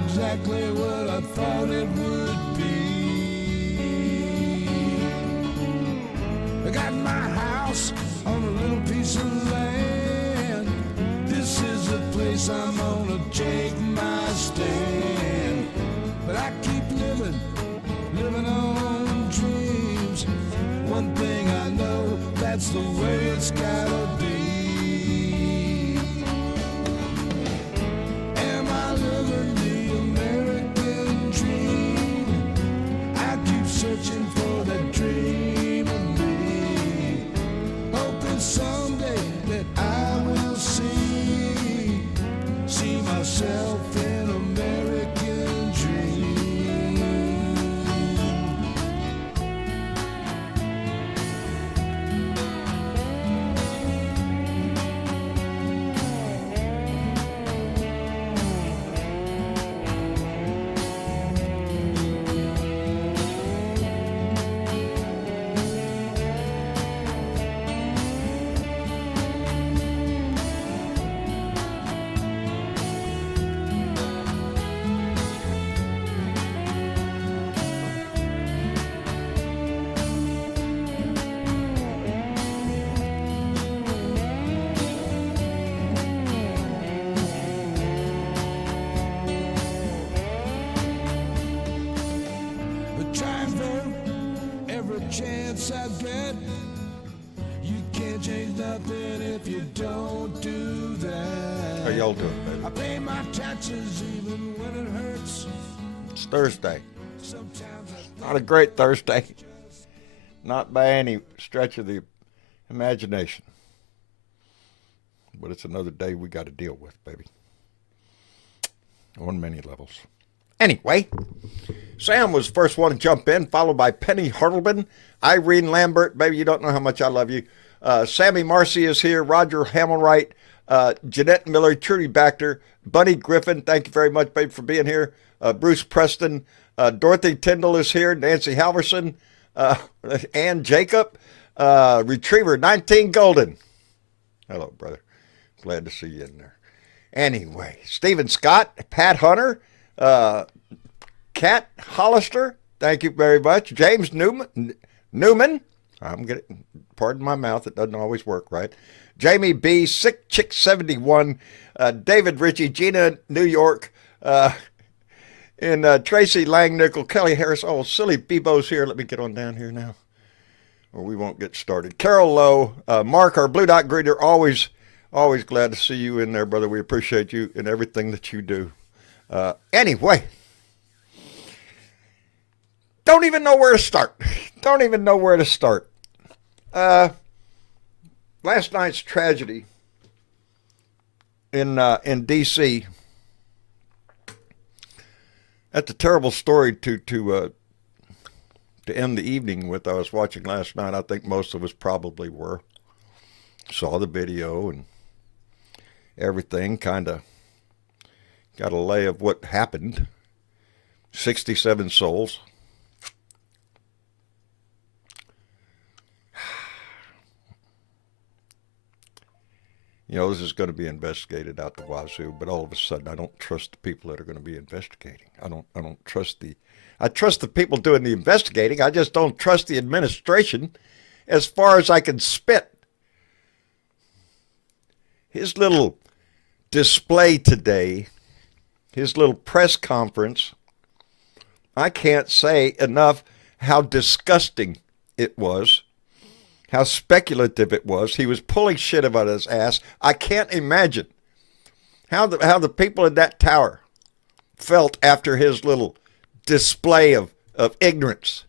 exactly what I thought it would be. I got my house on a little piece of land. This is the place I'm gonna take my stand. But I keep living on dreams. One thing I know, that's the way it's gotta be. Am I living the American dream? I keep searching for that dream of me, hoping someday that I will see myself in American dream. Chance I bet you can't change nothing if you don't do that. How y'all doing, baby? I pay my taxes even when it hurts. It's Thursday. Sometimes Not a great Thursday. Not by any stretch of the imagination. But it's another day we got to deal with, baby. On many levels. Anyway, Sam was the first one to jump in, followed by Penny Hartleman, Irene Lambert, baby, you don't know how much I love you. Sammy Marcy is here, Roger Hamilwright, Jeanette Miller, Trudy Baxter, Bunny Griffin, thank you very much, baby, for being here. Bruce Preston, Dorothy Tyndall is here, Nancy Halverson, Ann Jacob, Retriever 19 Golden. Hello, brother. Glad to see you in there. Anyway, Stephen Scott, Pat Hunter, Kat Hollister, thank you very much. James Newman, I'm getting, pardon my mouth, it doesn't always work right. Jamie B, Sick Chick 71, David Ritchie, Gina New York, and Tracy Langnickel, Kelly Harris. Oh, silly Bebo's here. Let me get on down here now, or we won't get started. Carol Lowe, Mark, our Blue Dot greeter, always glad to see you in there, brother. We appreciate you and everything that you do. Anyway, don't even know where to start. Last night's tragedy in D.C. That's a terrible story to end the evening with. I was watching last night. I think most of us probably were. Saw the video and everything, kind of got a lay of what happened. 67 souls. You know, this is going to be investigated out the wazoo, but all of a sudden I don't trust the people that are going to be investigating. I don't trust I trust the people doing the investigating. I just don't trust the administration as far as I can spit. His little display today, his little press conference, I can't say enough how disgusting it was, how speculative it was. He was pulling shit about his ass. I can't imagine how the people in that tower felt after his little display of ignorance,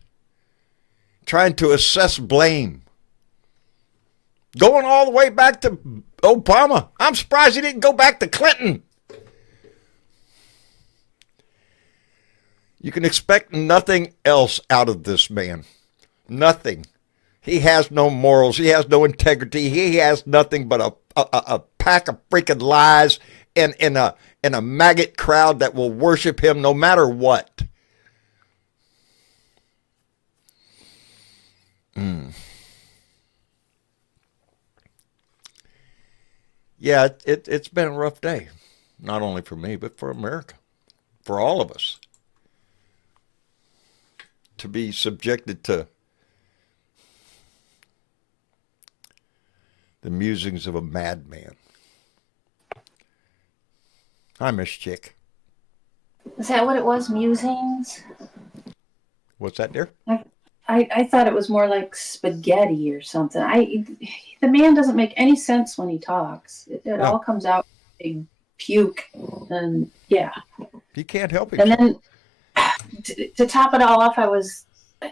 trying to assess blame. Going all the way back to Obama. I'm surprised he didn't go back to Clinton. You can expect nothing else out of this man. Nothing. He has no morals. He has no integrity. He has nothing but a pack of freaking lies and a maggot crowd that will worship him no matter what. Yeah, it's been a rough day. Not only for me, but for America. for all of us to be subjected to the musings of a madman. Hi, Miss Chick. Is that what it was? Musings? What's that, dear? I thought it was more like spaghetti or something. The man doesn't make any sense when he talks. It all comes out big puke, and yeah. He can't help himself. And then to top it all off, I was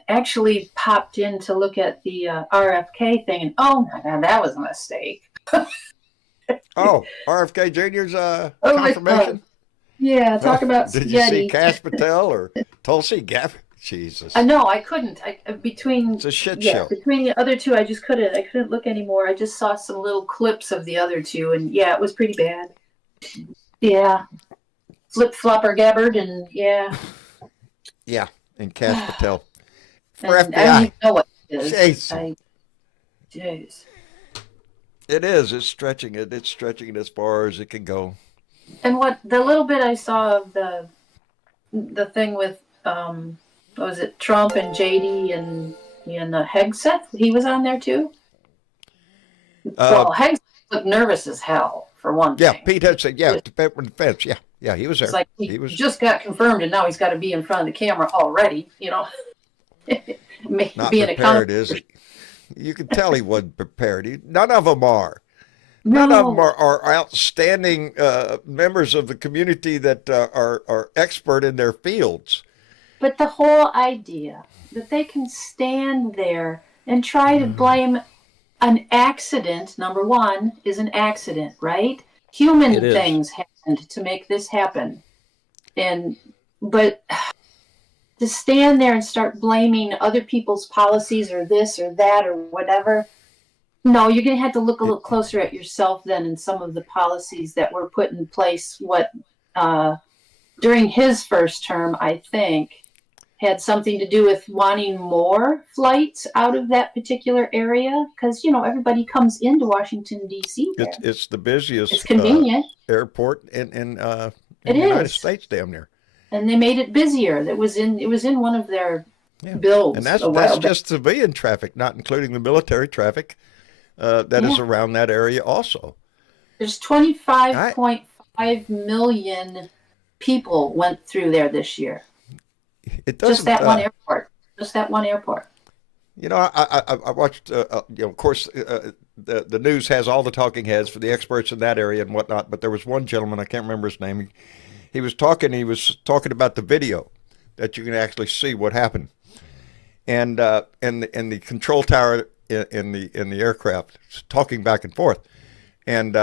actually popped in to look at the RFK thing, and oh my God, that was a mistake. Oh, RFK Jr.'s confirmation? Yeah, talk about spaghetti. Did you see Cash Patel or Tulsi Gabbard? Jesus. No, I couldn't. It's a shit show. Between the other two, I couldn't look anymore. I just saw some little clips of the other two, and yeah, it was pretty bad. Yeah. Flip Flopper Gabbard, and yeah. Yeah, and Cash Patel. For And FBI. I don't even know what it is. Jason. Jeez. It is. It's stretching it. It's stretching it as far as it can go. And what the little bit I saw of the thing with what was it, Trump and JD and Hegseth? He was on there too. Well, Hegseth looked nervous as hell for one thing. Yeah, Pete had said, yeah, defense. Yeah, he was there. It's like he just got confirmed, and now he's got to be in front of the camera already. Not prepared, is he? You can tell he wasn't prepared. None of them are. None of them are outstanding members of the community that are expert in their fields. But the whole idea that they can stand there and try to blame an accident, number one, is an accident, right? Human things happened to make this happen. But to stand there and start blaming other people's policies or this or that or whatever, no, you're going to have to look a little closer at yourself then and some of the policies that were put in place during his first term, I think, had something to do with wanting more flights out of that particular area because, everybody comes into Washington, D.C. there. It's the busiest it's convenient. Airport in the United States, damn near. And they made it busier. It was in one of their bills. And that's just civilian traffic, not including the military traffic that is around that area also. There's 25.5 million people went through there this year. Just that one airport. I watched, of course, the news has all the talking heads for the experts in that area and whatnot, but there was one gentleman, I can't remember his name, he was talking about the video that you can actually see what happened. And the control tower in the aircraft talking back and forth. And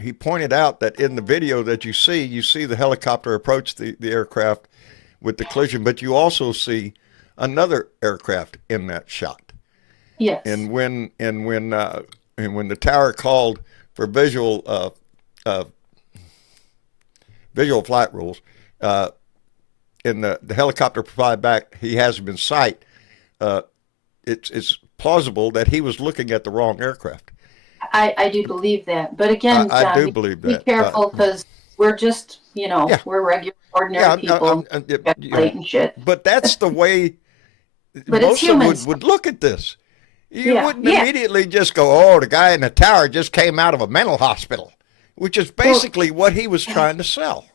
he pointed out that in the video that you see the helicopter approach the aircraft with the collision, but you also see another aircraft in that shot. Yes. And when the tower called for visual flight rules, and the helicopter replied back, he has him in sight. It's plausible that he was looking at the wrong aircraft. I do believe that, but again, I do believe that. Be careful because we're just, we're regular, ordinary people, and shit. But that's the way but most of them would look at this. You wouldn't immediately just go, "Oh, the guy in the tower just came out of a mental hospital," which is basically what he was trying to sell.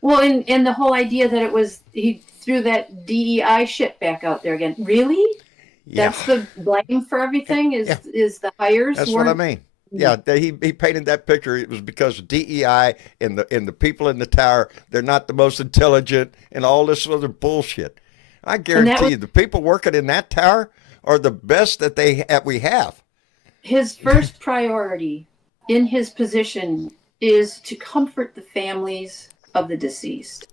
Well, and the whole idea that he threw that DEI shit back out there again. Really? Yeah. That's the blame for everything is the hires. That's what I mean. Yeah, he painted that picture. It was because of DEI and the people in the tower. They're not the most intelligent and all this other bullshit. I guarantee you, the people working in that tower are the best that we have. His first priority in his position is to comfort the families of the deceased.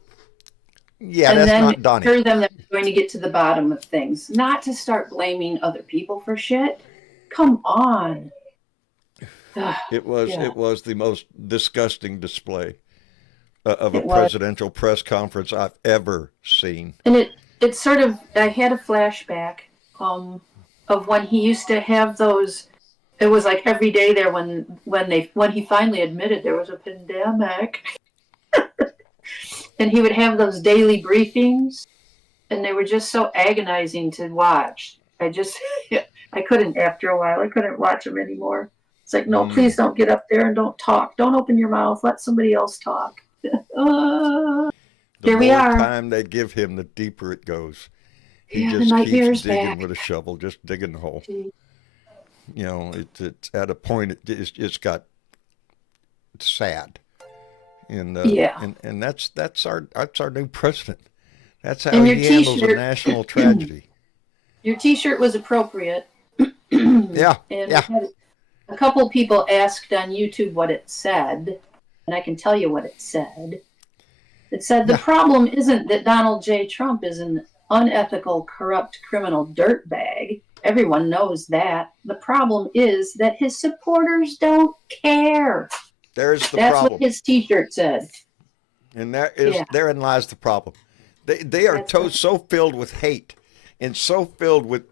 Yeah, and that's not Donnie. Assure them that we're going to get to the bottom of things, not to start blaming other people for shit. Come on. It was the most disgusting display of a presidential press conference I've ever seen. And it sort of, I had a flashback of when he used to have those. It was like every day there when he finally admitted there was a pandemic. And he would have those daily briefings, and they were just so agonizing to watch. I couldn't, after a while, I couldn't watch them anymore. It's like, no, please don't get up there and don't talk. Don't open your mouth. Let somebody else talk. Here we are. The more time they give him, the deeper it goes. He Yeah, just the keeps nightmare's digging back. with a shovel, just digging the hole. You know, it's at a point it's got sad, and and that's our new president. That's how And your he handles a T-shirt, national tragedy. your T-shirt was appropriate. Yeah, And yeah. had a couple people asked on YouTube what it said, and I can tell you what it said. It said the problem isn't that Donald J. Trump is an unethical, corrupt, criminal dirtbag. Everyone knows that. The problem is that his supporters don't care. There's the That's problem. what his T-shirt said. And therein lies the problem. They are so filled with hate and so filled with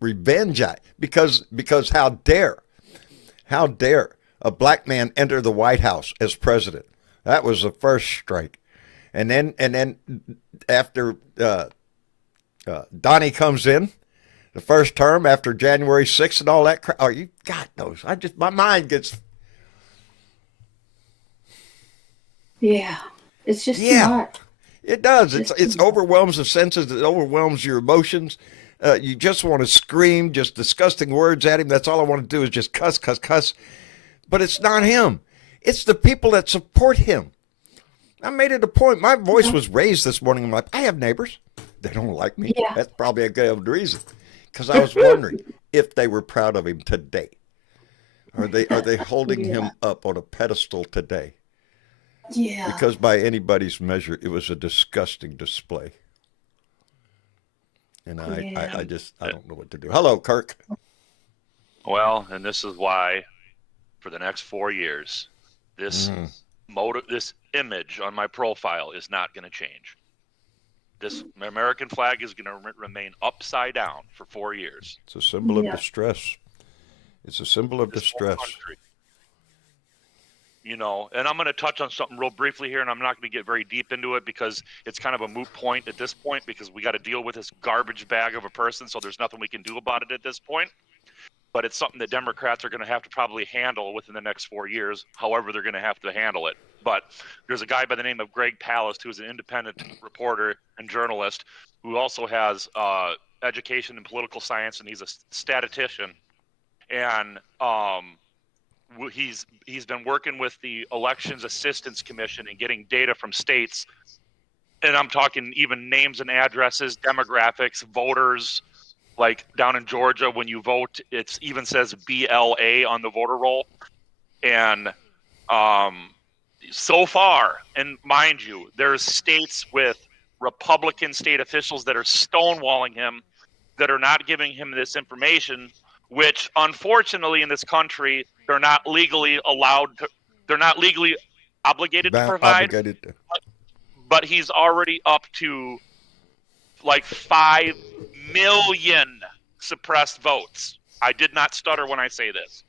revenge because how dare a black man enter the White House as president? That was the first strike. And then after Donnie comes in, the first term after January 6th and all that crap. Oh, you God knows. My mind gets. Yeah, it's just too much. It does. It overwhelms the senses. It overwhelms your emotions. You just want to scream, just disgusting words at him. That's all I want to do is just cuss, cuss, cuss. But it's not him. It's the people that support him. I made it a point. My voice was raised this morning. I'm like, I have neighbors. They don't like me. Yeah. That's probably a good reason. Because I was wondering if they were proud of him today. Are they holding him up on a pedestal today? Yeah. Because by anybody's measure, it was a disgusting display. And I don't know what to do. Hello, Kirk. Well, and this is why, for the next 4 years, this this image on my profile is not going to change. This American flag is going to remain upside down for 4 years. It's a symbol of distress. It's a symbol of distress. You know, and I'm going to touch on something real briefly here, and I'm not going to get very deep into it because it's kind of a moot point at this point because we got to deal with this garbage bag of a person, so there's nothing we can do about it at this point. But it's something that Democrats are going to have to probably handle within the next 4 years, however they're going to have to handle it. But there's a guy by the name of Greg Palast, who's an independent reporter and journalist, who also has education in political science, and he's a statistician. And he's been working with the Elections Assistance Commission and getting data from states. And I'm talking even names and addresses, demographics, voters. Like down in Georgia, when you vote, it even says BLA on the voter roll. And so far, and mind you, there's states with Republican state officials that are stonewalling him, that are not giving him this information, which unfortunately in this country, they're not legally obligated to provide. But he's already up to like 5 million suppressed votes. I did not stutter when I say this.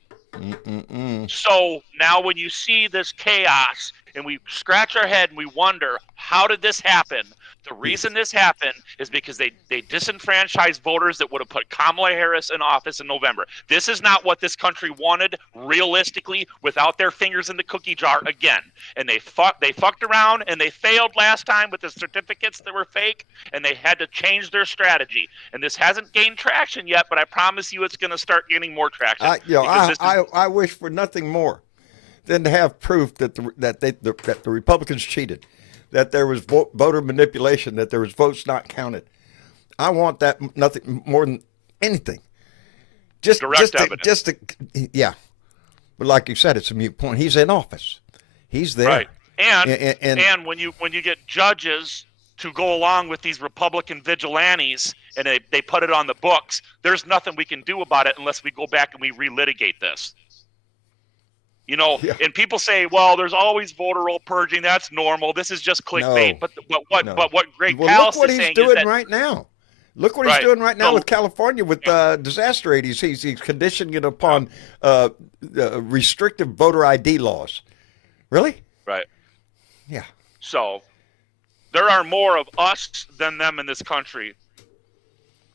So now when you see this chaos and we scratch our head and we wonder, how did this happen? The reason this happened is because they disenfranchised voters that would have put Kamala Harris in office in November. This is not what this country wanted realistically without their fingers in the cookie jar again. And they fucked around and they failed last time with the certificates that were fake, and they had to change their strategy. And this hasn't gained traction yet, but I promise you it's going to start gaining more traction. I wish for nothing more than to have proof that the Republicans cheated, that there was voter manipulation, that there was votes not counted. I want that nothing more than anything. Direct evidence. Yeah. But like you said, it's a moot point. He's in office. He's there. Right. And when you get judges to go along with these Republican vigilantes and they put it on the books, there's nothing we can do about it unless we go back and we relitigate this. You know, and people say, well, there's always voter roll purging. That's normal. This is just clickbait. No. But what Greg Palast is saying is that right now. Look what he's doing right now with California with disaster aid. He's conditioning it upon restrictive voter ID laws. Really? Right. Yeah. So there are more of us than them in this country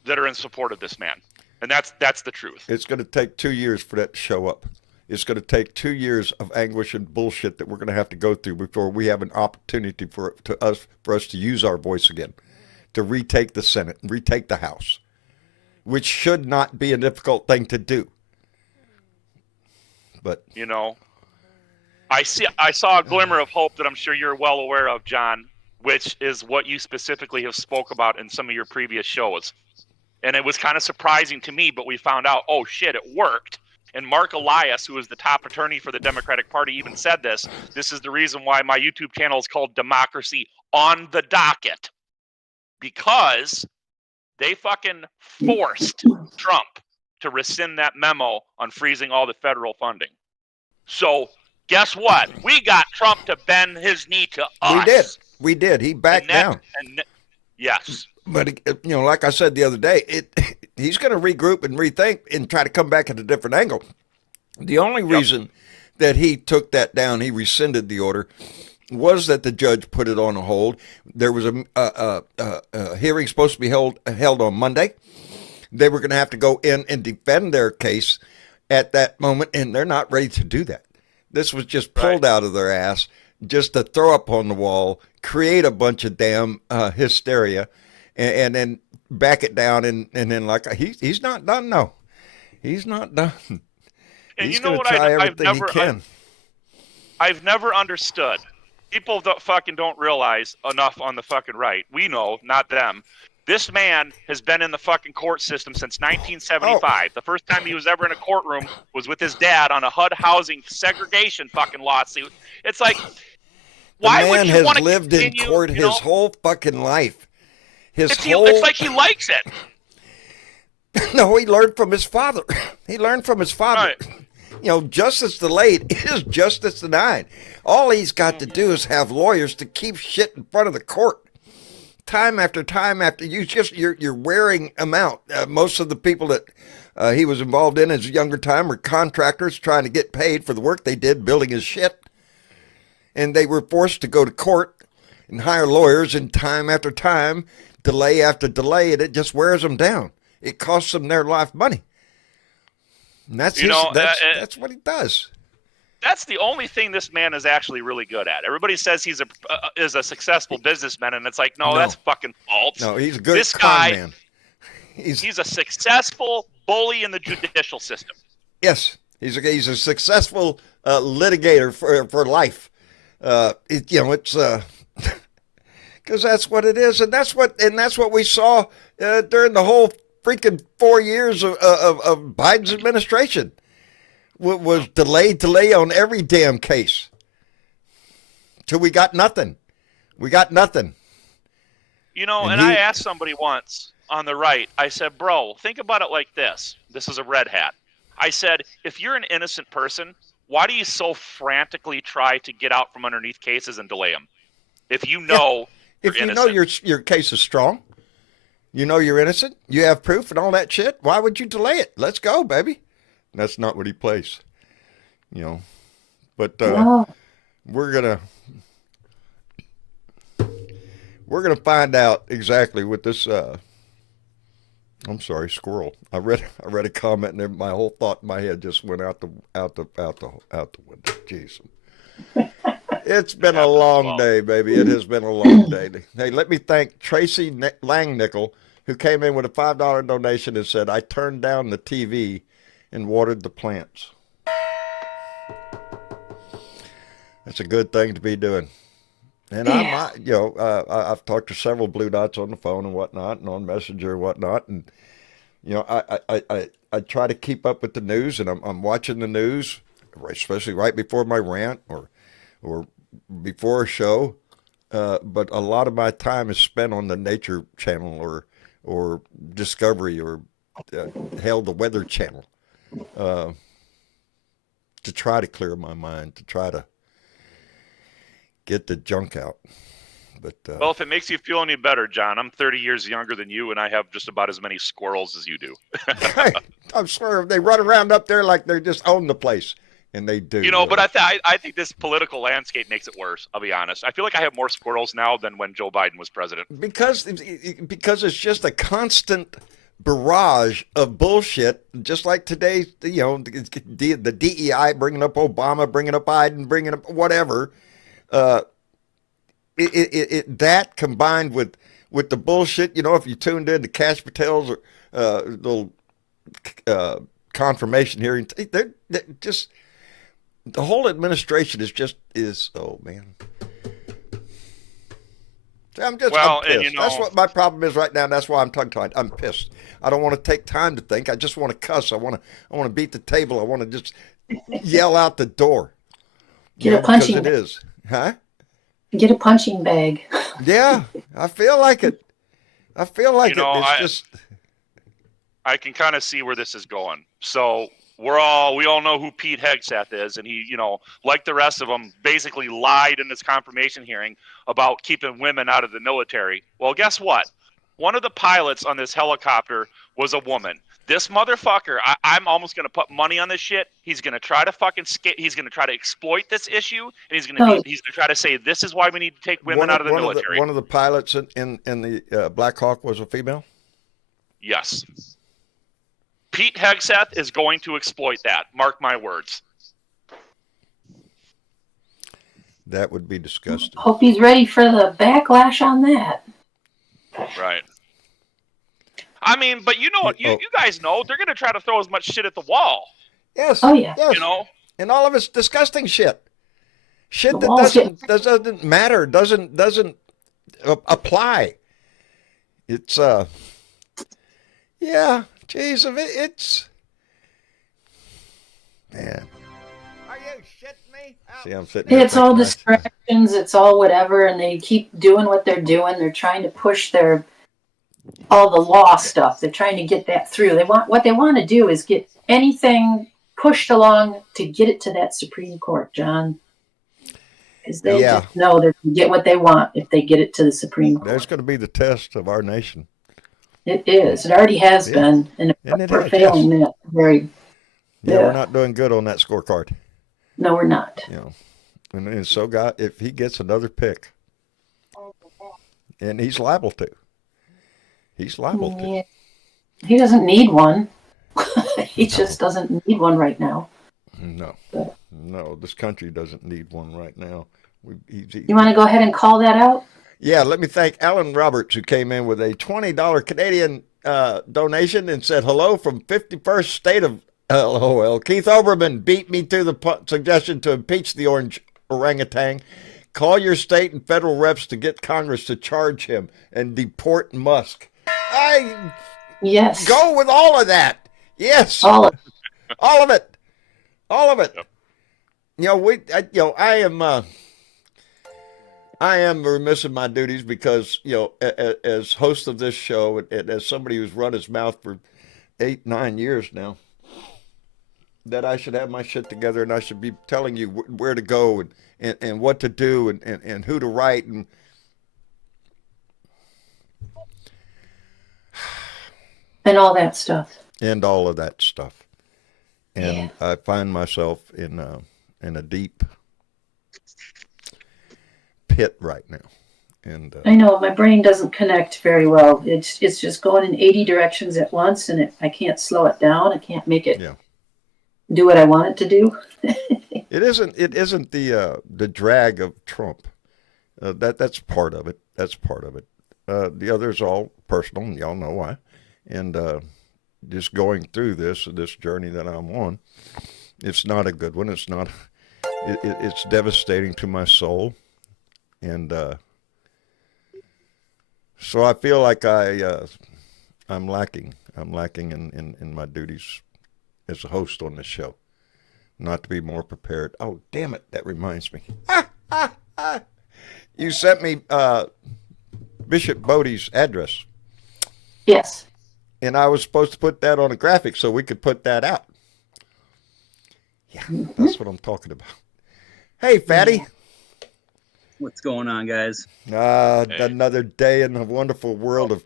that are in support of this man. And that's the truth. It's going to take 2 years for that to show up. It's going to take 2 years of anguish and bullshit that we're going to have to go through before we have an opportunity for us to use our voice again, to retake the Senate and retake the House, which should not be a difficult thing to do. But you know, I saw a glimmer of hope that I'm sure you're well aware of, John, which is what you specifically have spoke about in some of your previous shows. And it was kind of surprising to me, but we found out, oh shit, it worked. And Mark Elias, who is the top attorney for the Democratic Party, even said this. This is the reason why my YouTube channel is called Democracy on the Docket. Because they fucking forced Trump to rescind that memo on freezing all the federal funding. So guess what? We got Trump to bend his knee to us. We did. He backed down. Yes. But, you know, like I said the other day, he's going to regroup and rethink and try to come back at a different angle. The only reason that he took that down, he rescinded the order, was that the judge put it on a hold. There was a hearing supposed to be held on Monday. They were going to have to go in and defend their case at that moment, and they're not ready to do that. This was just pulled out of their ass just to throw up on the wall, create a bunch of damn hysteria, and then back it down, and then like he's not done. No, he's not done. And he's you know going to what? try everything he can. I've never understood. People don't realize enough on the fucking right. We know, not them. This man has been in the fucking court system since 1975. Oh. The first time he was ever in a courtroom was with his dad on a HUD housing segregation fucking lawsuit. It's like, why would you want to lived in court his whole fucking life. It's like he likes it. No, he learned from his father. He learned from his father. Right. You know, justice delayed is justice denied. All he's got to do is have lawyers to keep shit in front of the court. Time after time after, you're wearing them out. Most of the people that he was involved in his younger time were contractors trying to get paid for the work they did building his shit. And they were forced to go to court and hire lawyers, and time after time, delay after delay, and it just wears them down. It costs them their life money. And that's what he does. That's the only thing this man is actually really good at. Everybody says he's a successful businessman, and it's like, no, that's fucking false. No, he's a good con man. He's a successful bully in the judicial system. Yes, he's a successful litigator for life. It's because that's what it is, and that's what we saw during the whole freaking 4 years of Biden's administration. Was delay on every damn case till we got nothing. We got nothing. You know, and I asked somebody once on the right, I said, bro, think about it like this. This is a red hat. I said, if you're an innocent person, why do you so frantically try to get out from underneath cases and delay them? If you know you're innocent. Know your case is strong, you know you're innocent, you have proof and all that shit, why would you delay it? Let's go, baby. That's not what he plays, you know. But we're gonna find out exactly what this. I'm sorry, squirrel. I read a comment and my whole thought in my head just went out the window. Jeez. It's been a long day, baby. It has been a long day. Hey, let me thank Tracy Langnickel, who came in with a $5 donation and said, "I turned down the TV and watered the plants." That's a good thing to be doing. And I've talked to several Blue Dots on the phone and whatnot, and on Messenger and whatnot, and I try to keep up with the news, and I'm watching the news, especially right before my rant or before a show. But a lot of my time is spent on the Nature Channel or Discovery or the Weather Channel. To try to clear my mind, to try to get the junk out. But well, if it makes you feel any better, John, I'm 30 years younger than you, and I have just about as many squirrels as you do. Hey, I'm sure they run around up there like they're just own the place, And they do. You know, really. but I think this political landscape makes it worse. I'll be honest. I feel like I have more squirrels now than when Joe Biden was president. Because it's just a constant barrage of bullshit, just like today, the DEI bringing up Obama, bringing up Biden, bringing up whatever. That combined with the bullshit, if you tuned in to Cash Patel's little confirmation hearing, they're just, the whole administration is oh man. I'm pissed. And That's what my problem is right now. And that's why I'm tongue-tied. I'm pissed. I don't want to take time to think. I just want to cuss. I want to beat the table. I want to just yell out the door. Get a punching bag. It is. Huh? Get a punching bag. Yeah, I feel like it. It's just. I can kind of see where this is going. So we all know who Pete Hegseth is, and he, like the rest of them, basically lied in this confirmation hearing about keeping women out of the military. Well, guess what? One of the pilots on this helicopter was a woman. This motherfucker, I'm almost going to put money on this shit. He's going to try to he's going to try to exploit this issue, and he's going to try to say this is why we need to take women out of the military. One of the pilots in the Black Hawk was a female? Yes. Pete Hegseth is going to exploit that. Mark my words. That would be disgusting. Hope he's ready for the backlash on that. Right. I mean, but you know what? You guys know they're going to try to throw as much shit at the wall. Yes. Oh, yeah. Yes. And all of it's disgusting shit. Shit that doesn't matter, doesn't apply. It's, yeah. Jeez, it's, man. Are you shitting me? See, I'm sitting. It's all distractions. It's all whatever, and they keep doing what they're doing. They're trying to push all the law stuff. They're trying to get that through. What they want to do is get anything pushed along to get it to that Supreme Court, John. Because they just know they can get what they want if they get it to the Supreme Court. There's going to be the test of our nation. It is. It already has been, and we're failing that very. Yeah, we're not doing good on that scorecard. No, we're not. And so God, if he gets another pick, and he's liable to. Yeah. He doesn't need one. He just doesn't need one right now. No, this country doesn't need one right now. You want to go ahead and call that out? Yeah, let me thank Alan Roberts, who came in with a $20 Canadian donation and said hello from 51st state of LOL. Keith Oberman beat me to the suggestion to impeach the orange orangutan. Call your state and federal reps to get Congress to charge him and deport Musk. Yes. Go with all of that. Yes. All of it. All of it. I am remiss in my duties because, as host of this show and as somebody who's run his mouth for 8-9 years now, that I should have my shit together and I should be telling you where to go and what to do and who to write and all that stuff. And all of that stuff. And I find myself in a deep pit right now. And I know my brain doesn't connect very well. It's just going in 80 directions at once, and I can't slow it down. I can't make it do what I want it to do. It isn't the drag of Trump. That's part of it. The other's all personal, and y'all know why. And just going through this journey that I'm on, it's not a good one. It's not. It's devastating to my soul. And so I feel like I'm lacking in my duties as a host on this show, not to be more prepared. Oh, damn it! That reminds me. You sent me Bishop Bodie's address. Yes. And I was supposed to put that on a graphic so we could put that out. Yeah, that's what I'm talking about. Hey, Fatty. What's going on, guys? Another day in the wonderful world of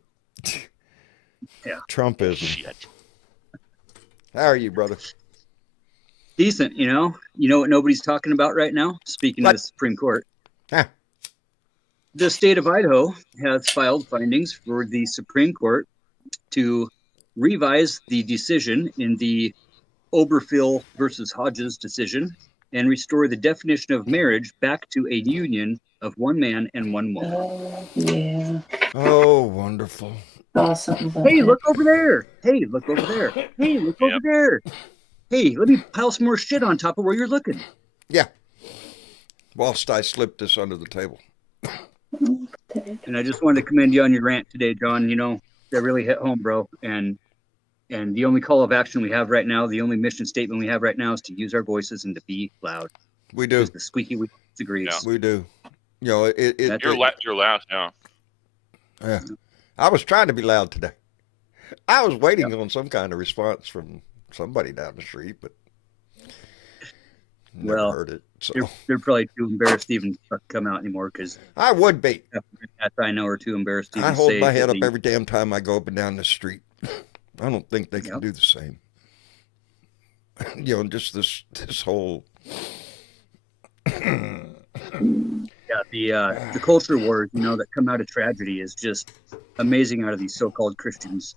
Trumpism. Shit. How are you, brother? decent, you know. You know what nobody's talking about right now? Speaking of the Supreme Court. Huh. The state of Idaho has filed findings for the Supreme Court to revise the decision in the Obergefell versus Hodges decision and restore the definition of marriage back to a union of one man and one woman. Yeah. Oh, wonderful. Awesome. Hey, look over there. Hey, look over there. Hey, look over there. Hey, let me pile some more shit on top of where you're looking. Yeah. Whilst I slipped this under the table. And I just wanted to commend you on your rant today, John. You know, that really hit home, bro. And the only call of action we have right now, the only mission statement we have right now is to use our voices and to be loud. We do. Just the squeaky wheel agrees. Yeah. We do. You know, you're last, yeah. Yeah. I was trying to be loud today. I was waiting on some kind of response from somebody down the street, but never heard it. So. They're probably too embarrassed to even come out anymore because I would be. I know are too embarrassed to even I hold my head up every damn time I go up and down the street. I don't think they can do the same. You know, just this whole. Yeah, the culture wars, you know, that come out of tragedy is just amazing out of these so-called Christians.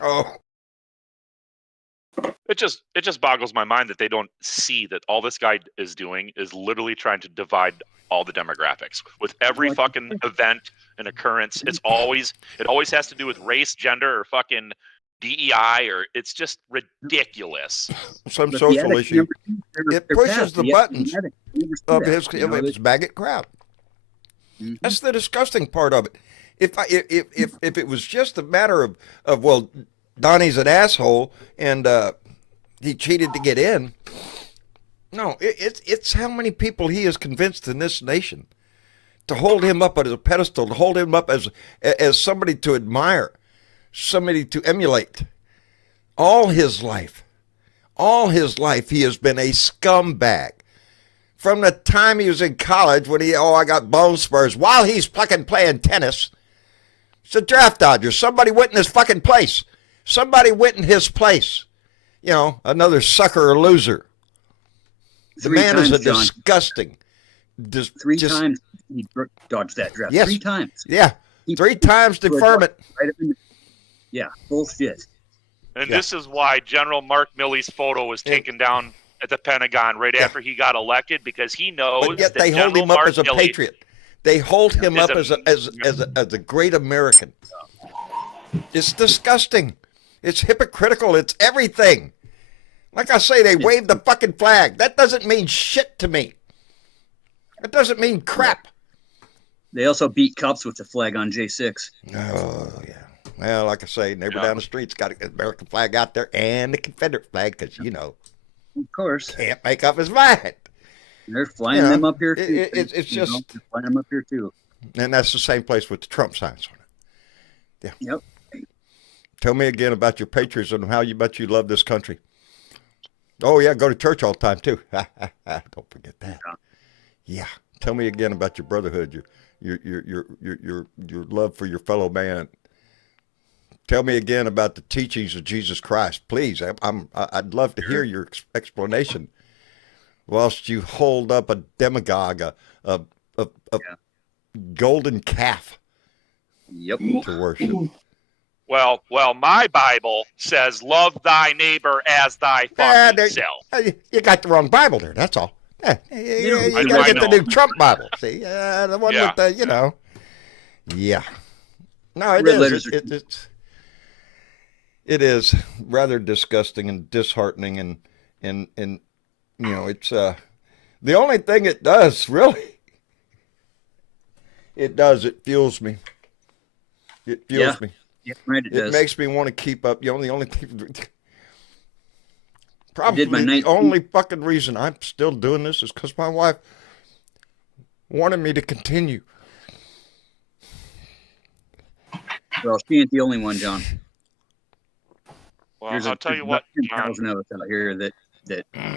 Oh. It just boggles my mind that they don't see that all this guy is doing is literally trying to divide all the demographics. With every fucking event and occurrence, it always has to do with race, gender, or fucking DEI, or it's just ridiculous. Some social issue. It pushes the buttons of his maggot crowd. Mm-hmm. That's the disgusting part of it. If it was just a matter of well, Donnie's an asshole and he cheated to get in. No, it's how many people he has convinced in this nation to hold him up as a pedestal, to hold him up as somebody to admire, somebody to emulate. All his life, he has been a scumbag. From the time he was in college when I got bone spurs, while he's fucking playing tennis. It's a draft dodger. Somebody went in his fucking place. Somebody went in his place. You know, another sucker or loser. The man is a disgusting. Three times he dodged that draft. Yes. 3 times. Yeah. 3 times deferment. Yeah, bullshit. And this is why General Mark Milley's photo was taken down at the Pentagon right after he got elected, because he knows but yet that they General hold him up Mark as a Milley patriot. They hold him up as a great American. It's disgusting. It's hypocritical. It's everything. Like I say, they wave the fucking flag. That doesn't mean shit to me. That doesn't mean crap. They also beat cops with the flag on J6. Oh, yeah. Well, like I say, neighbor down the street's got an American flag out there and the Confederate flag because, you know. Of course. Can't make up his mind. They're flying them up here, too. It's just. They're flying them up here, too. And that's the same place with the Trump signs on it. Yeah. Yep. Tell me again about your patriotism and how much you love this country. Oh, yeah, go to church all the time, too. Don't forget that. Yeah. Tell me again about your brotherhood, your love for your fellow man. Tell me again about the teachings of Jesus Christ, please. I'd love to hear your explanation. Whilst you hold up a demagogue, a golden calf, to worship. Well, my Bible says, "Love thy neighbor as thy fucking self." You got the wrong Bible there. That's all. You got to get the new Trump Bible. See, the one with the, you know. Yeah. No, it is rather disgusting and disheartening, and you know, it's the only thing it does really. It fuels me. It fuels me. Yeah, right, it makes me want to keep up. You know, the only thing, probably the only fucking reason I'm still doing this is because my wife wanted me to continue. Well, she ain't the only one, John. Well, I'll tell you what, John. 10,000 of us out here that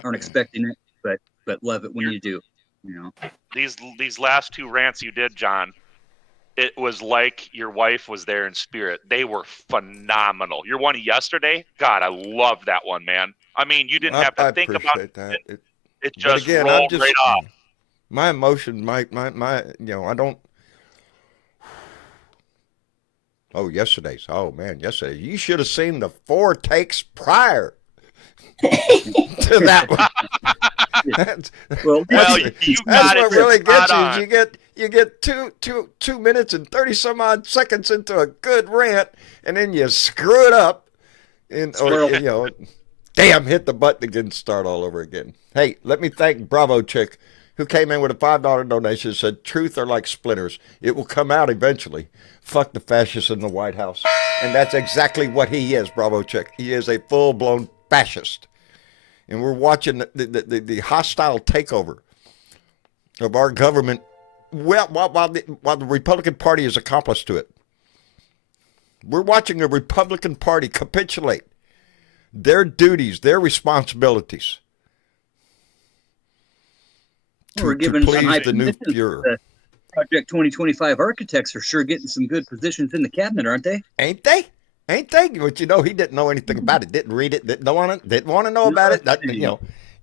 aren't expecting it, but love it when you do. You know, these last 2 rants you did, John. It was like your wife was there in spirit. They were phenomenal. Your one yesterday, God, I love that one, man. I mean, you didn't have to think about it. That. It just rolled right off. My emotion, my, I don't. Oh, yesterday's. Oh, man, yesterday. You should have seen the 4 takes prior to that one. That's what really gets you. You get two minutes and 30 some odd seconds into a good rant, and then you screw it up, and damn, hit the button again and start all over again. Hey, let me thank Bravo Chick, who came in with a $5 donation and said, truth are like splinters. It will come out eventually. Fuck the fascists in the White House. And that's exactly what he is, Bravo Chick. He is a full-blown fascist. And we're watching the hostile takeover of our government while the Republican Party is accomplice to it. We're watching the Republican Party capitulate their duties, their responsibilities. We're given some high the new Fuhrer. Project 2025 architects are sure getting some good positions in the cabinet, aren't they? Ain't they? But he didn't know anything about it. Didn't read it. Didn't want to know about it.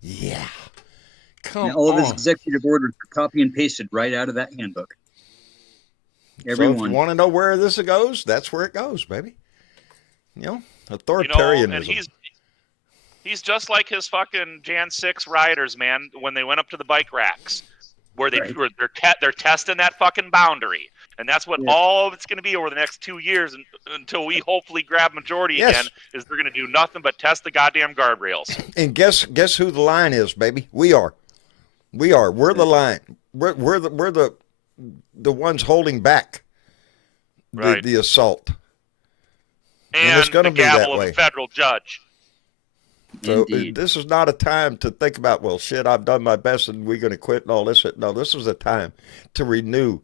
Yeah. Come on. All of his executive orders are copy and pasted right out of that handbook. Everyone. So if you want to know where this goes, that's where it goes, baby. Authoritarianism. And he's just like his fucking Jan 6 rioters, man, when they went up to the bike racks, where they're testing that fucking boundary. And that's what all of it's going to be over the next 2 years until we hopefully grab majority again, is they're going to do nothing but test the goddamn guardrails. And guess who the line is, baby? We are. We're the line. We're the ones holding back the assault. And it's going to the be that gavel of way. a federal judge. So this is not a time to think about, well, shit, I've done my best and we're going to quit and all this. No, this was a time to renew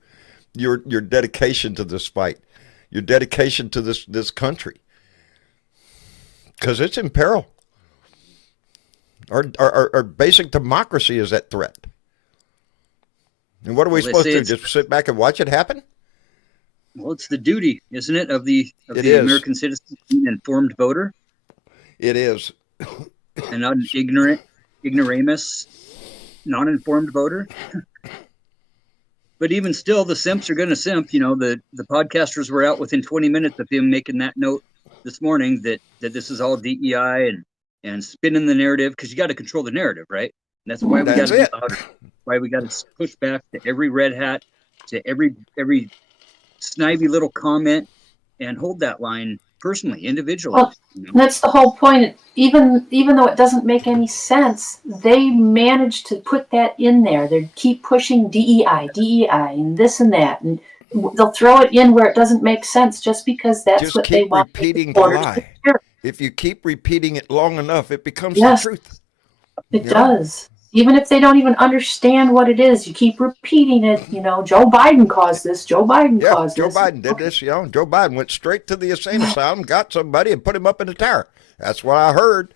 your dedication to this fight, your dedication to this country, because it's in peril. Our basic democracy is at threat. And what are we supposed to do? Just sit back and watch it happen? Well, it's the duty, isn't it, of the American citizen, an informed voter? It is. And not an ignoramus, non-informed voter. But even still, the simps are going to simp. The podcasters were out within 20 minutes of him making that note this morning that this is all DEI and spinning the narrative, because you got to control the narrative, right? And that's why we got to be louder. Why we got to push back to every red hat, to every snivy little comment, and hold that line personally, individually. Well, that's the whole point. Even though it doesn't make any sense, they manage to put that in there. They keep pushing DEI, and this and that, and they'll throw it in where it doesn't make sense just because that's just what they want. Just keep repeating the lie. If you keep repeating it long enough, it becomes the truth. It does. Even if they don't even understand what it is, you keep repeating it. Joe Biden caused this. Joe Biden caused this. Joe Biden did this. Joe Biden went straight to the insane asylum, got somebody, and put him up in the tower. That's what I heard.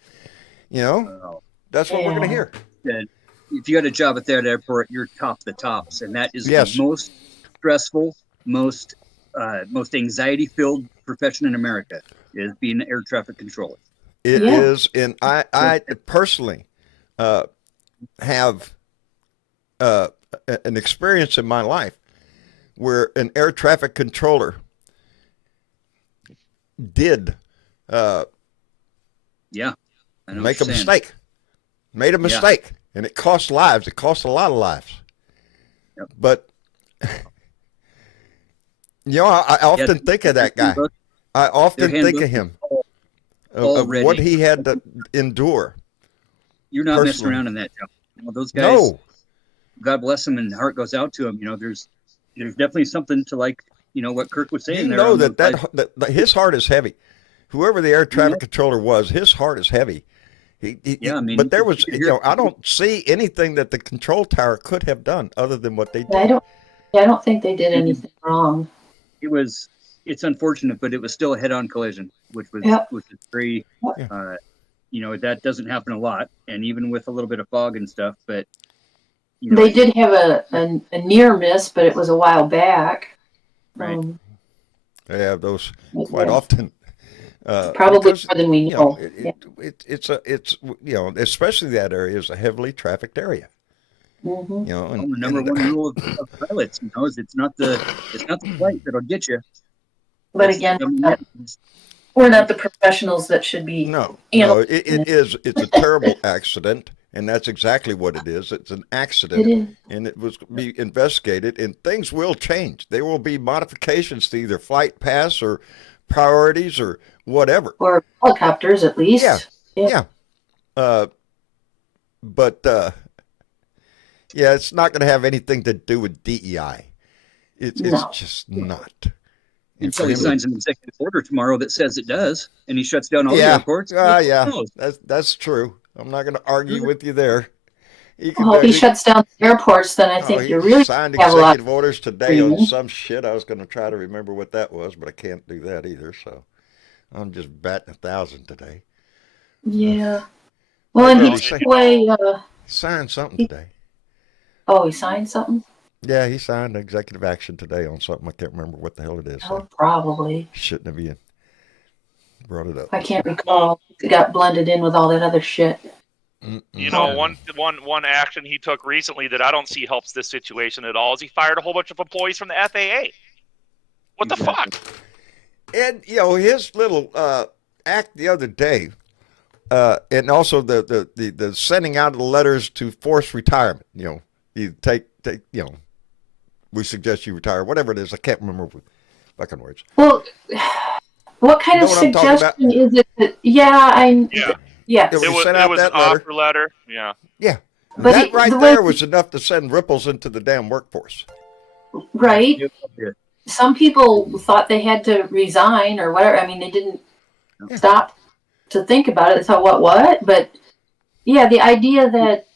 That's what we're going to hear. If you got a job at that airport, you're top of the tops, and that is the most stressful, most anxiety-filled profession in America, is being an air traffic controller. It is, and I personally have an experience in my life where an air traffic controller did make a mistake. Made a mistake, and it cost lives. It cost a lot of lives. Yep. But I often think of that guy. I often think of him, of what he had to endure. You're not messing around in that job. Those guys. No. God bless them, and heart goes out to them. There's definitely something to what Kirk was saying. That his heart is heavy. Whoever the air traffic controller was, his heart is heavy. But there was, I don't see anything that the control tower could have done other than what they did. I don't think they did anything wrong. It's unfortunate, but it was still a head-on collision, which is very. That doesn't happen a lot, and even with a little bit of fog and stuff. But they did have a near miss, but it was a while back. Right. They have those quite often. Probably because, more than we know. it's especially that area is a heavily trafficked area. Mm-hmm. And the number one rule of pilots, is it's not the flight that'll get you. But again, we're not the professionals that should be. No, it's a terrible accident, and that's exactly what it is. It's an accident, and it was be investigated, and things will change. There will be modifications to either flight paths or priorities or whatever. Or helicopters, at least. Yeah. But it's not going to have anything to do with DEI. It's just not. Until he signs an executive order tomorrow that says it does, and he shuts down all the airports. That's true. I'm not going to argue with you there. If he shuts down the airports, then I think you're really signed executive orders today on some shit. I was going to try to remember what that was, but I can't do that either. So I'm just batting 1,000 today. Yeah. Well, and he took away. Signed something today. Oh, he signed something? Yeah, he signed executive action today on something. I can't remember what the hell it is. Oh, probably. Shouldn't have even brought it up. I can't recall. It got blended in with all that other shit. One action he took recently that I don't see helps this situation at all is he fired a whole bunch of employees from the FAA. What the fuck? And his little act the other day, and also the sending out of the letters to force retirement. You take we suggest you retire, whatever it is. I can't remember fucking words. Well, what kind of suggestion is it? Yes. It was an offer letter. Yeah. Yeah. But that there was enough to send ripples into the damn workforce. Right. Some people thought they had to resign or whatever. I mean, they didn't stop to think about it. They thought, what? But the idea that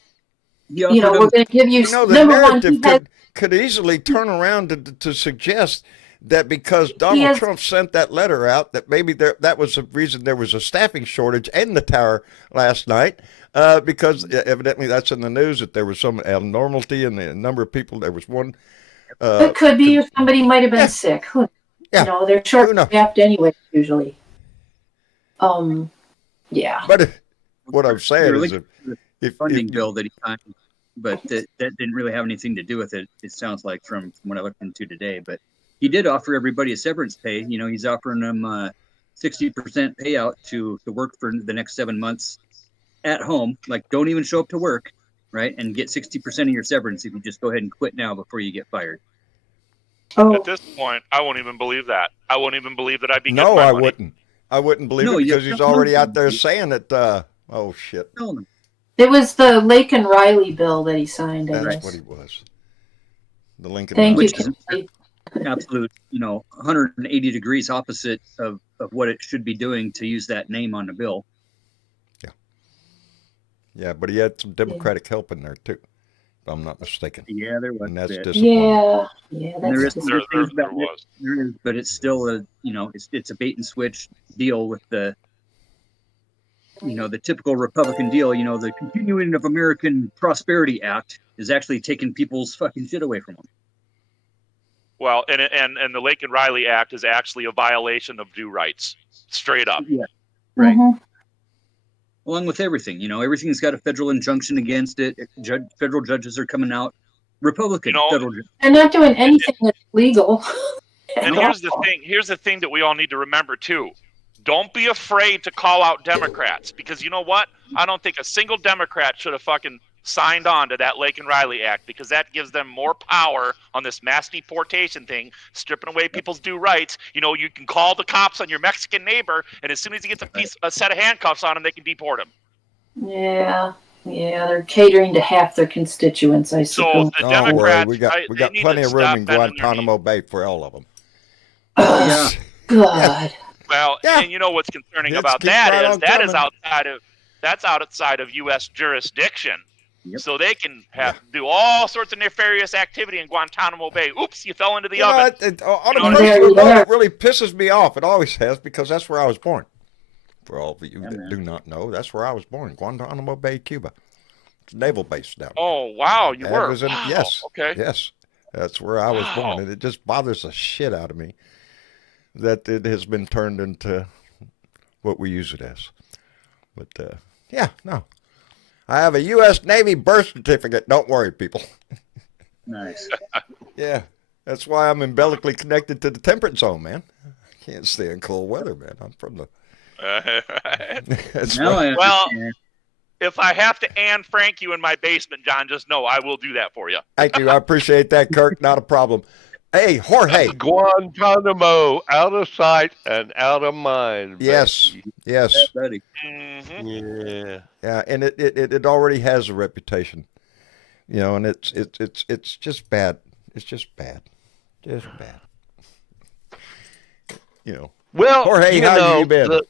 we're going to give you the narrative could easily turn around to suggest that because Donald Trump sent that letter out, that maybe that was the reason there was a staffing shortage in the tower last night, because evidently that's in the news that there was some abnormality in the number of people. There was one. It could be, or somebody might have been sick. They're short-staffed anyway, usually. But what I'm saying is, if funding bill that he signed, but that didn't really have anything to do with it. It sounds like from what I looked into today, but he did offer everybody a severance pay. He's offering them 60% payout to work for the next 7 months at home. Like, don't even show up to work, right? And get 60% of your severance if you just go ahead and quit now before you get fired. Oh. At this point, I won't even believe that. I won't even believe that I'd be getting my money. Wouldn't. I wouldn't believe it because he's already out there saying that. Oh shit. It was the Lake and Riley bill that he signed. That's what he was. The Lincoln. Thank Riley. you. Absolute, 180 degrees opposite of what it should be doing to use that name on the bill. Yeah, but he had some Democratic help in there too, if I'm not mistaken. Yeah, there was. And that's disappointing. There is, but it's still it's a bait and switch deal with the typical Republican deal. The Continuing of American Prosperity Act is actually taking people's fucking shit away from them. Well, and the Lake and Riley Act is actually a violation of due rights, straight up. Yeah, right. Mm-hmm. Along with everything, everything's got a federal injunction against it. Federal judges are coming out. Republican federal judges. They're not doing anything that's legal. And here's the thing that we all need to remember too. Don't be afraid to call out Democrats, because you know what? I don't think a single Democrat should have fucking signed on to that Lake and Riley Act, because that gives them more power on this mass deportation thing, stripping away people's due rights. You can call the cops on your Mexican neighbor, and as soon as he gets a set of handcuffs on him, they can deport him. Yeah, they're catering to half their constituents, I suppose. So the Democrats, we got plenty of room in Guantanamo Bay for all of them. Oh, God. Well, and what's concerning about that is that's outside of U.S. jurisdiction. Yep. So they can do all sorts of nefarious activity in Guantanamo Bay. Oops, you fell into the oven. On a personal note, it really pisses me off. It always has, because that's where I was born. For all of you that do not know, that's where I was born, Guantanamo Bay, Cuba. It's a naval base down there. Oh, wow, you were? Yes. Okay. Yes, that's where I was born, and it just bothers the shit out of me that it has been turned into what we use it as. But, yeah, no. I have a U.S. Navy birth certificate. Don't worry, people. Nice. Yeah, that's why I'm umbilically connected to the temperate zone, man. I can't stand cold weather, man. I'm from the... That's Now why... I Well, understand. if I have to Anne Frank you in my basement, John, just know I will do that for you. Thank you. I appreciate that, Kirk. Not a problem. Hey, Jorge. Guantanamo, out of sight and out of mind. Yes, baby. yes. Yeah, buddy. Mm-hmm. Yeah. Yeah, and it already has a reputation. You know, and it's just bad. It's just bad. Just bad. You know. Well, Jorge, you how know, you been?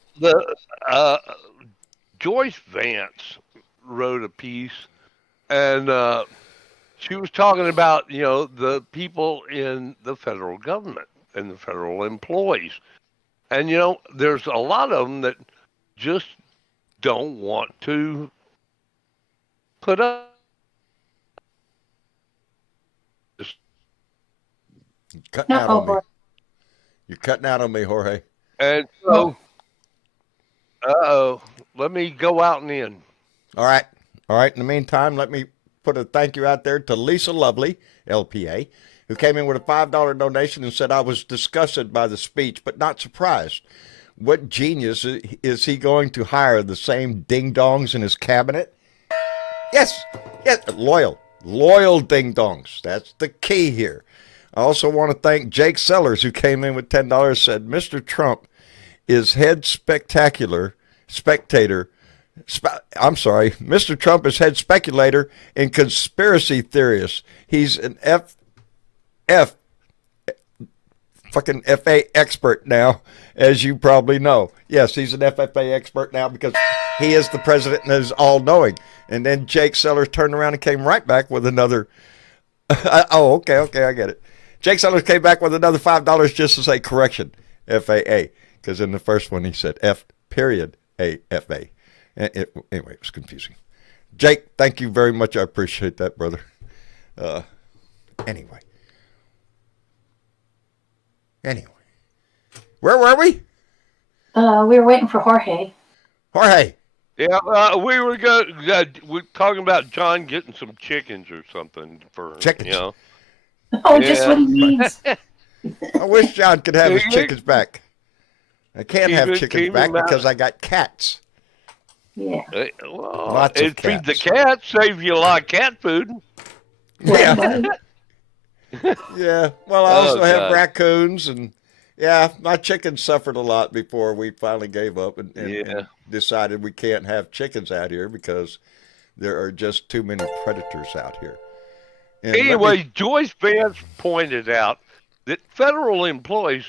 Joyce Vance wrote a piece, and she was talking about, you know, the people in the federal government and the federal employees. And, you know, there's a lot of them that just don't want to put up. You're cutting out on me. Jorge. You're cutting out on me, Jorge. And so, let me go out and in. All right. All right. In the meantime, let me put a thank you out there to Lisa Lovely, LPA, who came in with a $5 donation and said, I was disgusted by the speech, but not surprised. What genius is he going to hire the same ding-dongs in his cabinet? Yes. Yes. Loyal ding-dongs. That's the key here. I also want to thank Jake Sellers, who came in with $10, said, Mr. Trump is head spectator. Mr. Trump is head speculator and conspiracy theorist. He's an fucking FA expert now, as you probably know. Yes, he's an FFA expert now because he is the president and is all-knowing. And then Jake Sellers turned around and came right back with another... okay, I get it. Jake Sellers came back with another $5 just to say correction, FAA, because in the first one he said F.A.F.A. Anyway, it was confusing. Jake, thank you very much. I appreciate that, brother. Anyway. Where were we? We were waiting for Jorge. Jorge. Yeah, we're talking about John getting some chickens or something for Chickens. You know. Oh, just what he needs. I wish John could have his chickens back. I can't have chickens back because I got cats. Yeah. Well, Lots of feed the cats. cats, save you a lot of cat food. Yeah. Yeah. Well, I also have God. raccoons, and yeah, my chickens suffered a lot before we finally gave up and decided we can't have chickens out here because there are just too many predators out here. And anyway, Joyce Vance pointed out that federal employees,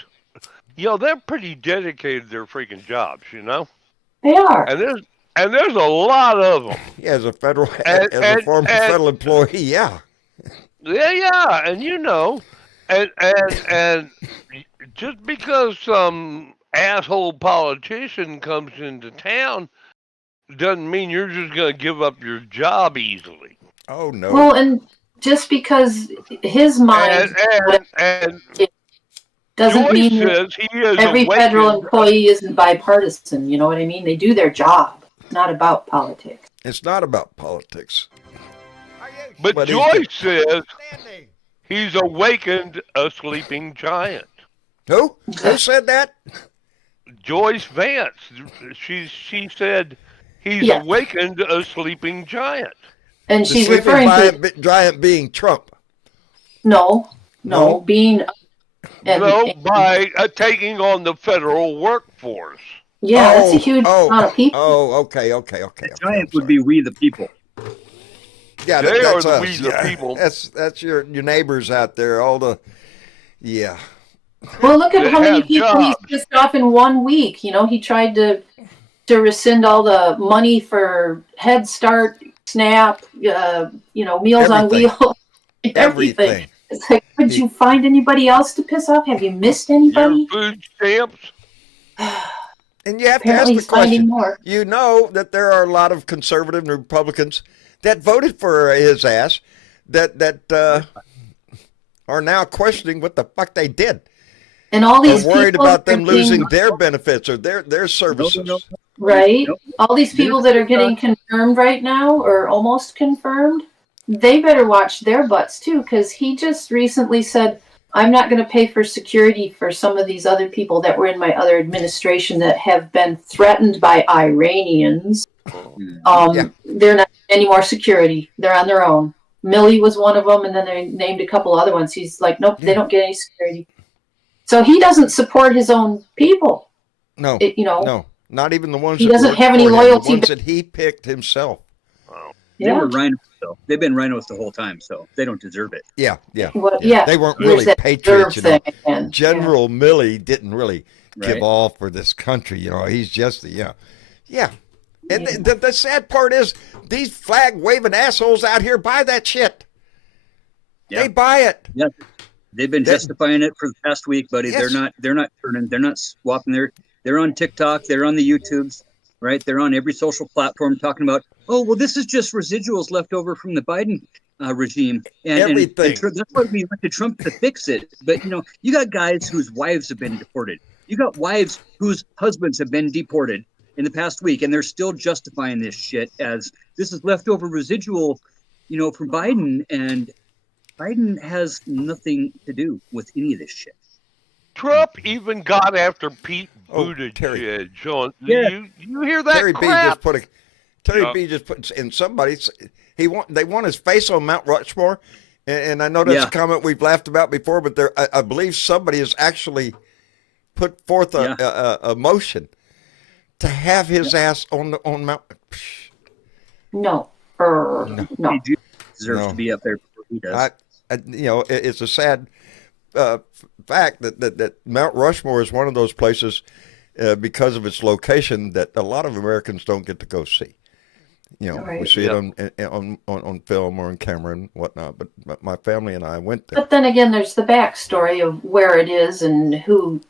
you know, they're pretty dedicated to their freaking jobs, you know? They are. And there's a lot of them. Yeah, as a former federal employee, yeah. Yeah, and you know, and just because some asshole politician comes into town doesn't mean you're just going to give up your job easily. Oh no. Well, and just because his mind and doesn't Joyce mean says he is every awakened. federal employee isn't bipartisan. You know what I mean? They do their job. It's not about politics. It's not about politics. But Joyce says he's awakened a sleeping giant. Who said that? Joyce Vance. She said he's awakened a sleeping giant. And The she's sleeping referring to giant being Trump. no, being by taking on the federal workforce. Yeah, that's a huge amount of people. Oh, okay. The giant would be we the people. Yeah, they that's are us. we the people. That's your neighbors out there. All the Well, look at how many people jobs. he's pissed off in 1 week. You know, he tried to rescind all the money for Head Start, SNAP, Meals on Wheels, everything. It's like, could you find anybody else to piss off? Have you missed anybody? Your food stamps. And you have Apparently to he's ask the question. finding more. You know that there are a lot of conservative and Republicans that voted for his ass that are now questioning what the fuck they did. And all these They're worried people about that are them losing being- their benefits or their services. right? Nope. All these people that are getting confirmed right now, or almost confirmed, they better watch their butts too, because he just recently said, I'm not going to pay for security for some of these other people that were in my other administration that have been threatened by Iranians. Yeah. They're not any more security. They're on their own. Milley was one of them, and then they named a couple other ones. He's like, nope, they don't get any security. So he doesn't support his own people. No, no, not even the ones he that doesn't work have any for him, loyalty. the ones that he picked himself. They were rhinos, though. They've been rhinos the whole time, so they don't deserve it. Yeah. Yeah. They weren't really patriots, General Milley didn't really give all for this country, He's just the, And the sad part is these flag waving assholes out here buy that shit. They buy it. Yeah. They've been justifying it for the past week, buddy. Yes. They're not turning. They're not swapping. They're on TikTok. They're on the YouTubes, right? They're on every social platform talking about, oh, well, this is just residuals left over from the Biden regime. And everything. And that's why we went to Trump to fix it. But, you got guys whose wives have been deported. You got wives whose husbands have been deported in the past week, and they're still justifying this shit as this is leftover residual, from Biden. And Biden has nothing to do with any of this shit. Trump even got after Pete Buttigieg. Terry. John, you hear that Terry crap? Terry B just put in somebody's. They want his face on Mount Rushmore, and I know that's a comment we've laughed about before, but I believe somebody has actually put forth a motion to have his ass on Mount. No. He deserves to be up there before he does. It's a sad fact that Mount Rushmore is one of those places because of its location that a lot of Americans don't get to go see. We see it on film or on camera and whatnot, but my family and I went there. But then again, there's the backstory of where it is and who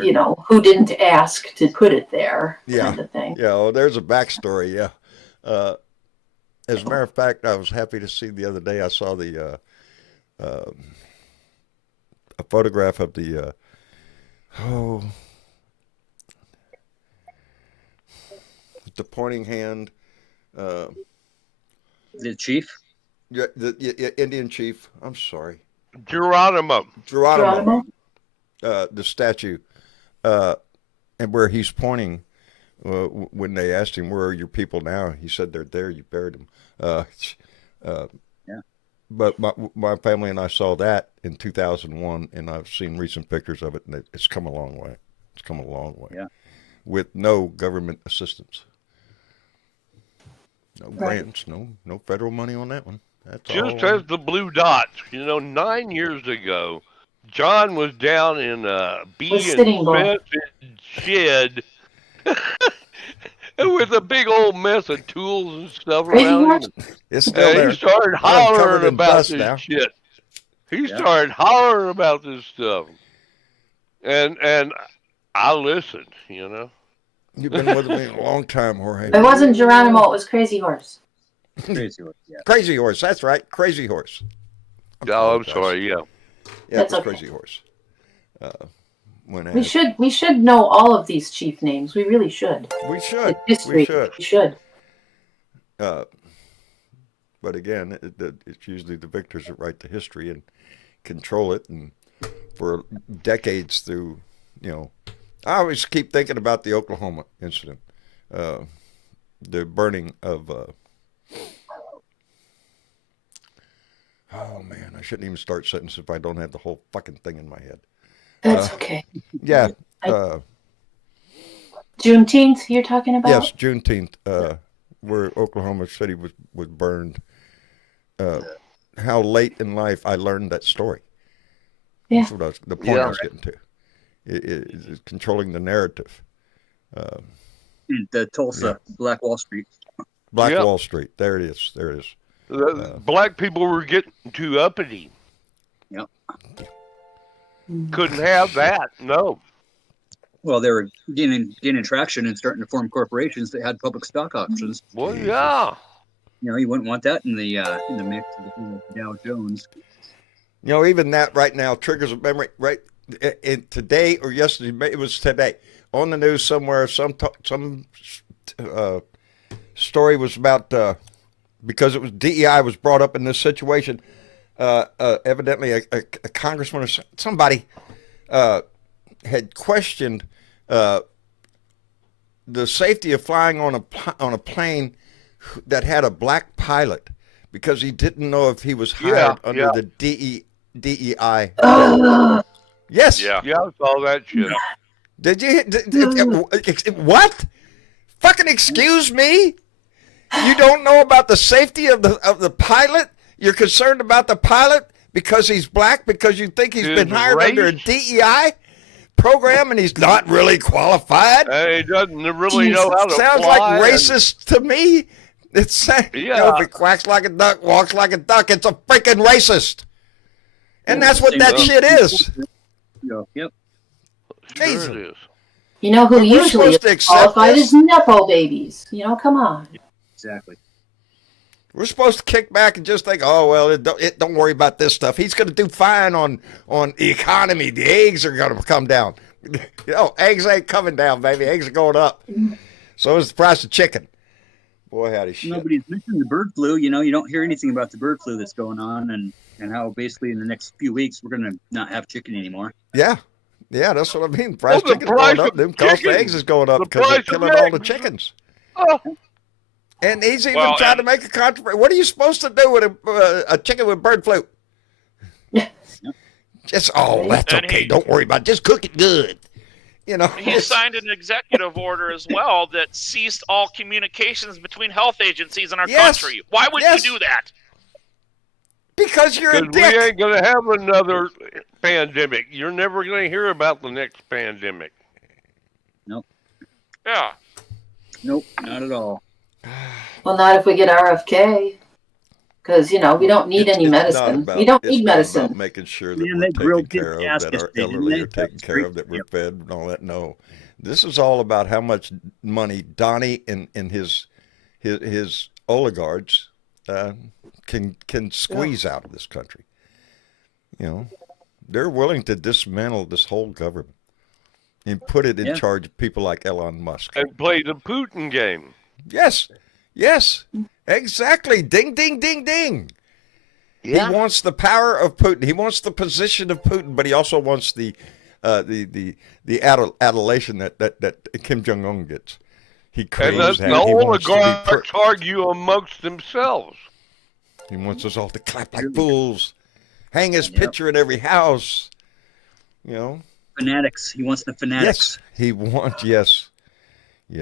didn't ask to put it there, kind of thing. Yeah, there's a backstory, as a matter of fact, I was happy to see the other day, I saw a photograph of the pointing hand. The chief? Yeah, the Indian chief. I'm sorry. Geronimo. The statue. And where he's pointing, when they asked him, where are your people now? He said, they're there, you buried them. But my family and I saw that in 2001, and I've seen recent pictures of it, and it's come a long way. It's come a long way. Yeah. With no government assistance. No grants, no federal money on that one. That's just as the blue dots. 9 years ago, John was down in B and shed with a big old mess of tools and stuff around him. It's still there. He started hollering about this shit. He started hollering about this stuff. And I listened, You've been with me a long time, Jorge. It wasn't Geronimo, it was Crazy Horse. Crazy Horse, Crazy Horse, that's right. Crazy Horse. I'm sorry, Yeah, that's it was okay. Crazy Horse. We should know all of these chief names. We really should. We should. History. We should. But again, it's usually the victors that write the history and control it, and for decades through, I always keep thinking about the Oklahoma incident, the burning of. Oh man, I shouldn't even start sentences if I don't have the whole fucking thing in my head. That's okay. Yeah. Juneteenth, you're talking about? Yes, Juneteenth, where Oklahoma City was burned. How late in life I learned that story. Yeah. That's what the point I was getting to. It's controlling the narrative. The Tulsa, Black Wall Street. Wall Street. There it is. There it is. Black people were getting too uppity. Yep. Couldn't have that. No. Well, they were gaining traction and starting to form corporations that had public stock options. Well, yeah. You wouldn't want that in the mix of the Dow Jones. Even that right now triggers a memory. Right, today or yesterday, it was today, on the news somewhere, some story was about, because it was DEI was brought up in this situation, evidently a congressman or somebody had questioned the safety of flying on a plane that had a black pilot because he didn't know if he was hired under the DEI. Yes. Yeah, I saw that shit. Did you? What? Fucking excuse me? You don't know about the safety of the pilot? You're concerned about the pilot because he's black, because you think he's been hired under a DEI program and he's not really qualified? He doesn't really know how to Sounds fly like racist to me. It's if it quacks like a duck, walks like a duck, it's a freaking racist. And that's what that shit is. Yep. Jesus. Sure it is. You know who usually is qualified is Nepo babies. You know, come on. Exactly. We're supposed to kick back and just think, oh, well, don't worry about this stuff. He's going to do fine on the economy. The eggs are going to come down. Eggs ain't coming down, baby. Eggs are going up. So is the price of chicken. Boy, howdy shit. Nobody's mentioned the bird flu. You know, you don't hear anything about the bird flu that's going on and how basically in the next few weeks we're going to not have chicken anymore. Yeah. Yeah, that's what I mean. Price of chicken's going up. The cost of eggs is going up because they're killing all the chickens. Oh. And he's even trying to make a controversy. What are you supposed to do with a chicken with bird flu? Just, that's okay. Don't worry about it. Just cook it good. You know, he signed an executive order as well that ceased all communications between health agencies in our country. Why would you do that? Because you're a dick. We ain't going to have another pandemic. You're never going to hear about the next pandemic. Nope. Yeah. Nope, not at all. Well, not if we get RFK. Because, we don't need any medicine. We don't need medicine. About making sure that we're taken care of, that our elderly are taken care of, that we're fed and all that. No. This is all about how much money Donnie and his oligarchs can squeeze out of this country. They're willing to dismantle this whole government and put it in charge of people like Elon Musk. And play the Putin game. Yes, exactly. Ding, ding, ding, ding. Yeah. He wants the power of Putin. He wants the position of Putin, but he also wants the adulation that Kim Jong-un gets. He craves and the oligarchs argue amongst themselves. He wants us all to clap like fools, hang his picture in every house. Fanatics. He wants the fanatics. Yes, he wants. Yes. He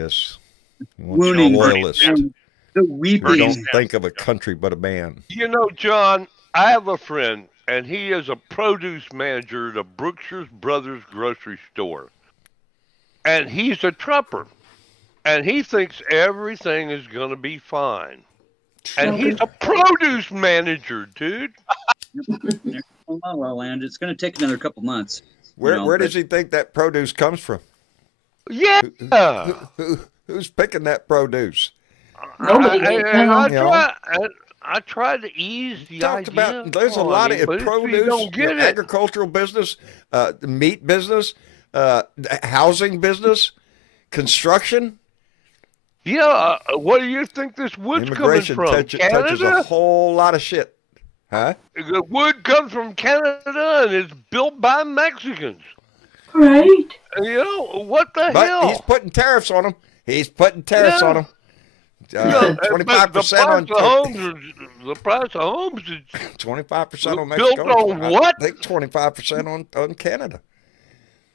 wants loyalists. The weeping. Who don't think of a country but a man. John, I have a friend, and he is a produce manager at a Brookshire's Brothers grocery store. And he's a Trumper. And he thinks everything is going to be fine. And he's a produce manager, dude. Well, and it's going to take another couple months. Where does he think that produce comes from? Yeah. Who's picking that produce? Nobody. I tried to ease the idea. There's a lot of produce, agricultural business, meat business, housing business, construction. Yeah, what do you think this wood's coming from? Immigration touches a whole lot of shit. Huh? The wood comes from Canada and it's built by Mexicans. Right. What the hell? He's putting tariffs on them. 25% on the price of homes is 25% on Mexico. Built on what? I think 25% on Canada.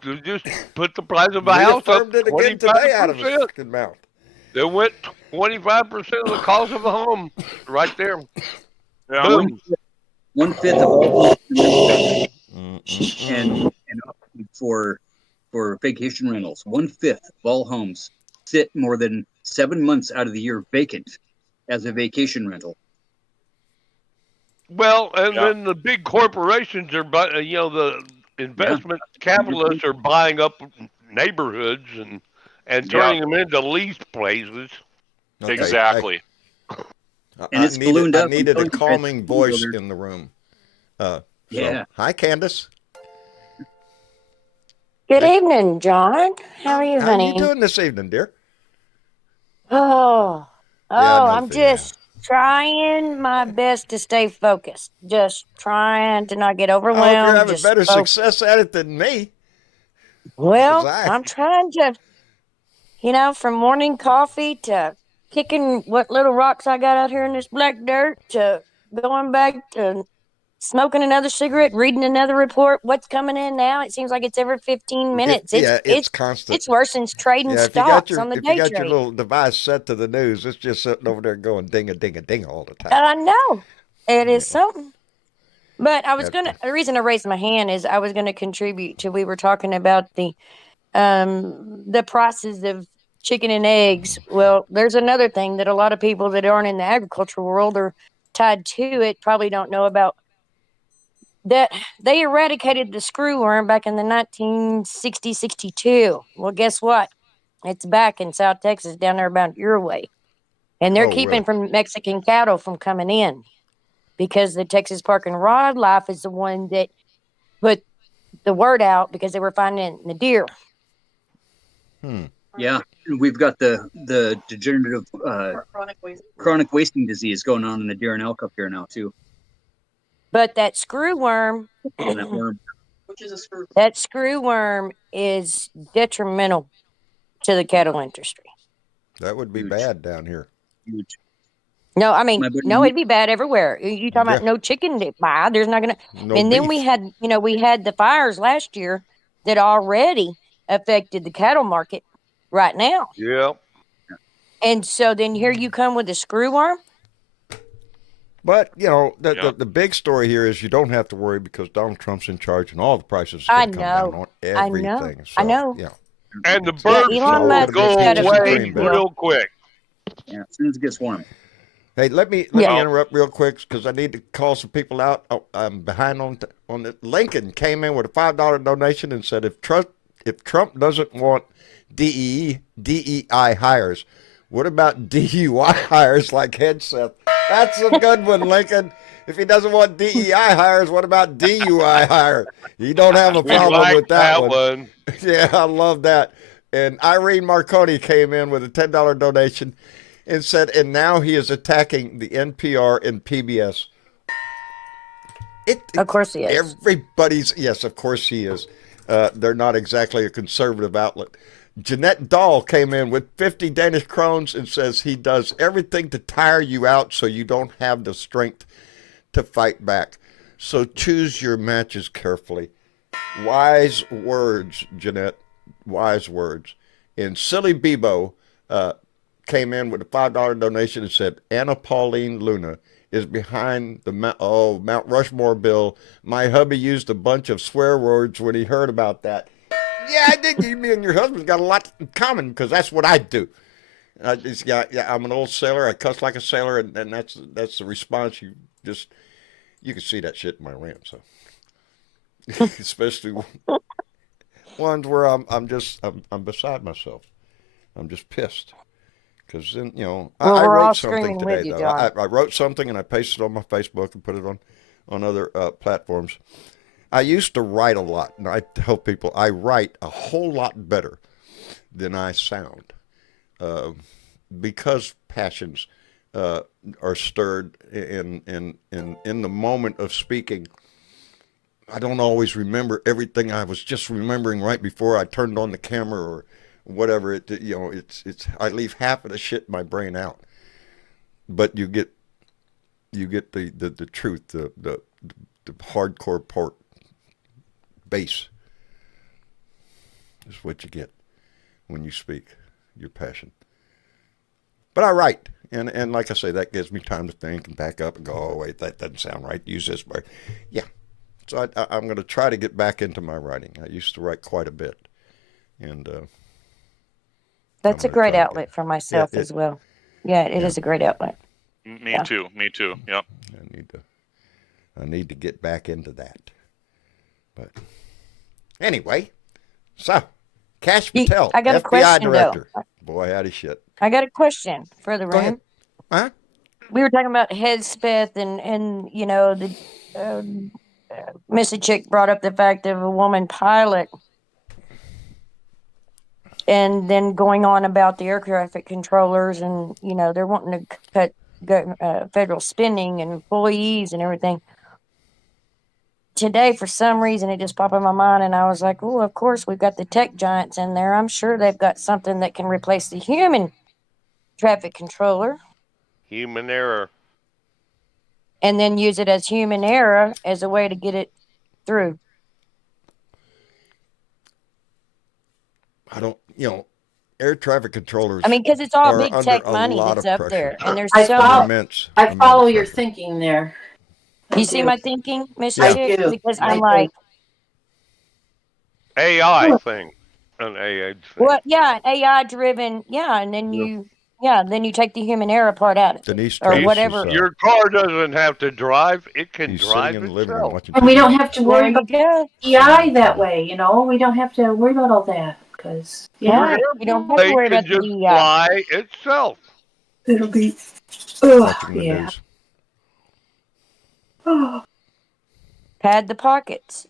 You just put the price of a house up 25% out of his fucking mouth. They went 25% of the cost of a home right there. Yeah. Boom. 1/5 of all and for vacation rentals, 1/5 of all homes sit more than 7 months out of the year vacant as a vacation rental. Well, and then the big corporations are, the investment capitalists are buying up neighborhoods and turning them into lease places. Okay. Exactly. And it's ballooned up. I needed a calming voice in the room. Hi, Candace. Good evening, John. How are you, How honey? you doing this evening, dear? Oh, Yeah, I'm just trying my best to stay focused. Just trying to not get I hope you're overwhelmed. having Just better focus. success at it than me. Well, I'm trying to, from morning coffee to kicking what little rocks I got out here in this black dirt to going back to smoking another cigarette, reading another report. What's coming in now? It seems like it's every 15 minutes. It's constant. It's worse than trading Yeah, stocks on the if you day got your trade. little device set to the news, it's just sitting over there going ding a ding a ding all the time. I know it is something. But the reason I raised my hand is I was gonna contribute to. We were talking about the prices of chicken and eggs. Well, there's another thing that a lot of people that aren't in the agricultural world are tied to it probably don't know about. That they eradicated the screwworm back in the 1960-62. Well, guess what? It's back in South Texas, down there about your way. And they're keeping from Mexican cattle from coming in because the Texas Park and Wildlife is the one that put the word out because they were finding the deer. Yeah, we've got the degenerative chronic wasting disease going on in the deer and elk up here now too. But that screwworm, that screwworm is detrimental to the cattle industry. That would be bad down here. Huge. No, I mean, no, it'd be bad everywhere. You talking about no chicken to buy? There's not gonna. And then we had the fires last year that already affected the cattle market right now. Yeah. And so then here you come with the screwworm. But the big story here is you don't have to worry because Donald Trump's in charge and all the prices are going to come down on everything. I know. Yeah. And the bird flu will go away real quick. Yeah, as soon as it gets warm. Hey, let me interrupt real quick because I need to call some people out. I'm behind on it. Lincoln came in with a $5 donation and said if Trump doesn't want DEI hires, what about DUI hires like Hegseth? That's a good one, Lincoln. If he doesn't want DEI hires, what about DUI hire? You don't have a problem with that one. Yeah, I love that. And Irene Marconi came in with a $10 donation and said, and now he is attacking the NPR and PBS. Of course he is. Yes, of course he is. They're not exactly a conservative outlet. Jeanette Dahl came in with 50 Danish krones and says he does everything to tire you out so you don't have the strength to fight back. So choose your matches carefully. Wise words, Jeanette. Wise words. And Silly Bebo came in with a $5 donation and said, Anna Pauline Luna is behind the Mount Rushmore bill. My hubby used a bunch of swear words when he heard about that. Yeah, I think me and your husband's got a lot in common because that's what I do. I'm an old sailor. I cuss like a sailor, and that's the response. You can see that shit in my rant. So, especially ones where I'm beside myself. I'm just pissed because then I wrote something today. I wrote something and I pasted it on my Facebook and put it on other platforms. I used to write a lot, and I tell people I write a whole lot better than I sound because passions are stirred in the moment of speaking. I don't always remember everything I was just remembering right before I turned on the camera or whatever. It's I leave half of the shit in my brain out, but you get the truth, the hardcore part. Base is what you get when you speak your passion. But I write, and like I say, that gives me time to think and back up and go, oh, wait, that doesn't sound right. Use this word. Yeah. So I'm going to try to get back into my writing. I used to write quite a bit. And that's a great outlet for myself as well. Yeah, it is a great outlet. Me too. Yep. I need to get back into that. But anyway, so Kash Patel, I got FBI a question, director. Though. Boy, howdy shit. I got a question for the Go room. ahead. Huh? We were talking about Hegseth and Missy Chick brought up the fact of a woman pilot. and then going on about the air traffic controllers, and they're wanting to cut federal spending and employees and everything. Today, for some reason, it just popped in my mind, and I was like, oh, of course, we've got the tech giants in there. I'm sure they've got something that can replace the human traffic controller. Human error. And then use it as human error as a way to get it through. I don't, air traffic controllers. I mean, because it's all big tech money that's up there, and there's so immense. I follow your thinking there. You see my thinking, Miss Chick? Because I'm like AI thing, an AI thing. Well, yeah, AI driven, and then you take the human error part out of it, Denise or whatever. Your car doesn't have to drive; it can drive itself. And we don't have to worry about AI that way. We don't have to worry about all that because you don't have to worry about the DEI. Fly itself. It'll be yeah. Pad the pockets.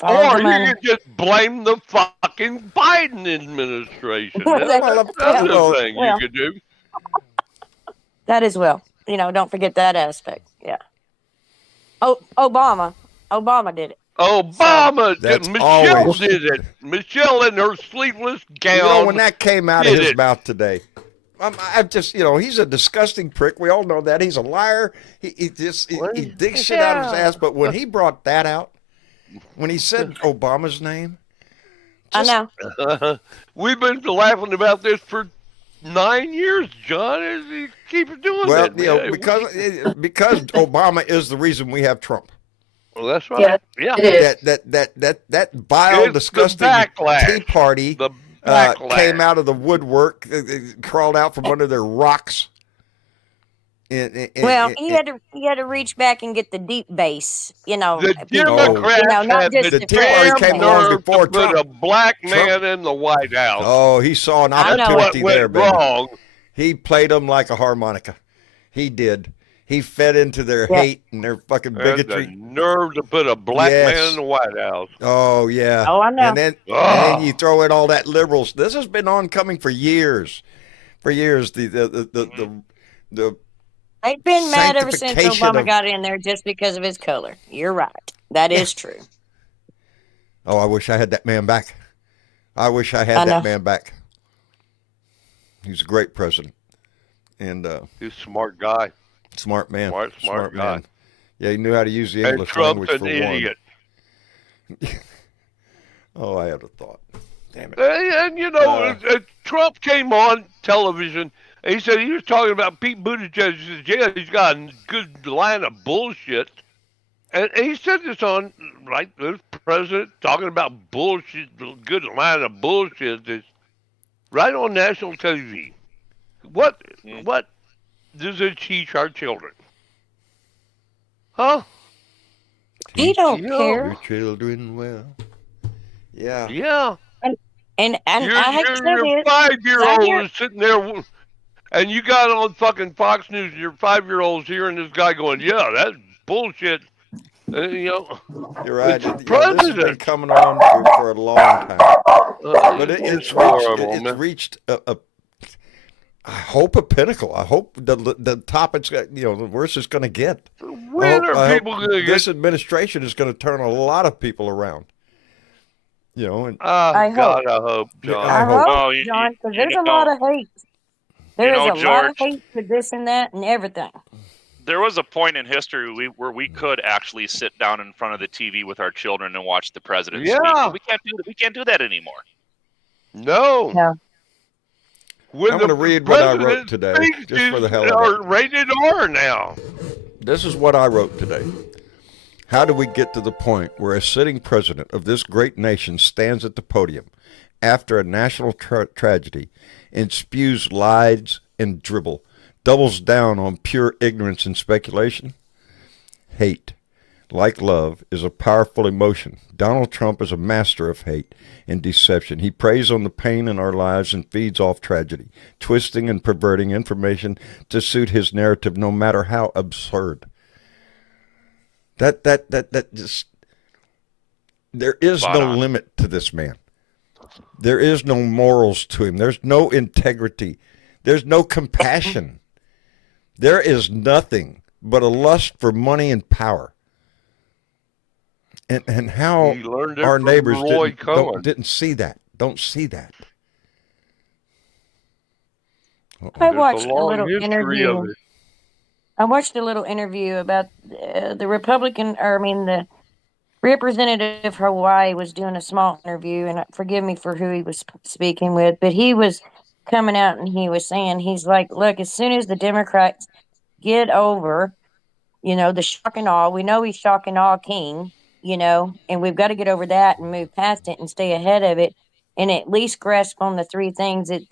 Or you can just blame the fucking Biden administration. That's another thing you could do. That as well. Don't forget that aspect. Yeah. Oh, Obama did it. Obama did. Michelle did it. Michelle in her sleeveless gown. When that came out of his mouth today, I'm just, he's a disgusting prick. We all know that. He's a liar. He digs shit out of his ass. But when he brought that out, when he said Obama's name, I know. We've been laughing about this for 9 years, John. He keeps doing that. Well, because Obama is the reason we have Trump. Well, that's right. Yeah. That vile, disgusting Tea Party came out of the woodwork, crawled out from under their rocks. He had to reach back and get the deep base, The Democrats not just the Tea Party came along before Trump. Put a black man in the White House. Oh, he saw an opportunity there, baby. Wrong. He played them like a harmonica. He did. He fed into their hate and their fucking bigotry. The nerve to put a black man in the White House. Oh, yeah. Oh, I know. And then you throw in all that liberals. This has been oncoming for years. For years, the they've been mad ever since Obama got in there just because of his color. You're right. That is true. Oh, I wish I had that man back. I wish I had that man back. He's a great president. And he's a smart guy. Smart man. Smart guy. Man. Yeah, he knew how to use the English Trump's language for an idiot. Oh, I had a thought. Damn it. And Trump came on television. He said he was talking about Pete Buttigieg. He said, yeah, he's got a good line of bullshit. And he said this on, the president talking about bullshit, good line of bullshit, is right on national TV. What does it teach our children? Huh? He don't care. Your children well. Yeah. Yeah. And I hate to say your 5-year-old is sitting there, and you got on fucking Fox News, and your 5-year-old's hearing this guy going, yeah, that's bullshit. You're right. This has been coming on for a long time. But it's reached I hope a pinnacle. I hope the top the worst it's going to get. When are people going to get? This administration is going to turn a lot of people around. And I hope, John. I hope, John, because there's a lot of hate. There's a lot of hate for this and that and everything. There was a point in history where we could actually sit down in front of the TV with our children and watch the president speak. We can't do that anymore. No. I'm going to read what I wrote today, just for the hell of it. Rated R now. This is what I wrote today. How do we get to the point where a sitting president of this great nation stands at the podium after a national tragedy and spews lies and dribble, doubles down on pure ignorance and speculation? Hate, like love, is a powerful emotion. Donald Trump is a master of hate and deception. He preys on the pain in our lives and feeds off tragedy, twisting and perverting information to suit his narrative, no matter how absurd. That just, there is no limit to this man. There is no morals to him. There's no integrity. There's no compassion. There is nothing but a lust for money and power. And how our neighbors didn't see that. Don't see that. I watched a little interview. I watched a little interview about the representative of Hawaii was doing a small interview, and forgive me for who he was speaking with, but he was coming out and he was saying, he's like, look, as soon as the Democrats get over, the shock and awe, we know he's shock and awe king, and we've got to get over that and move past it and stay ahead of it and at least grasp on the three things that,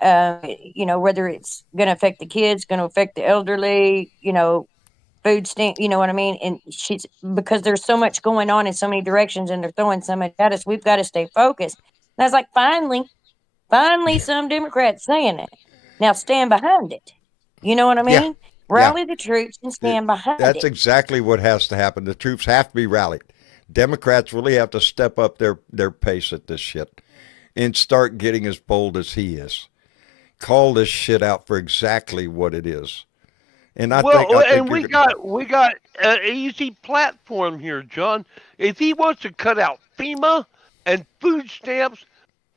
whether it's going to affect the kids, going to affect the elderly, food stamp, you know what I mean? And because there's so much going on in so many directions and they're throwing so much at us, we've got to stay focused. And I was like, finally, some Democrats saying it. Now stand behind it. You know what I mean? Yeah. Rally the troops and stand behind it. That's exactly what has to happen. The troops have to be rallied. Democrats really have to step up their pace at this shit and start getting as bold as he is. Call this shit out for exactly what it is. And I think we got an easy platform here, John. If he wants to cut out FEMA and food stamps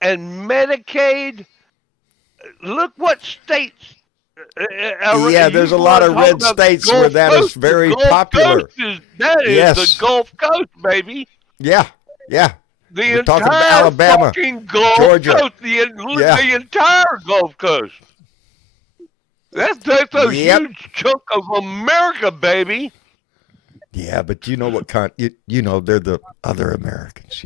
and Medicaid, look what states. There's a lot of red states where that is very popular. That is the Gulf Coast, baby. Yeah. The entire Alabama, fucking Gulf Georgia. Coast, the entire Gulf Coast. That's a huge chunk of America, baby. Yeah, but you know what kind? They're the other Americans.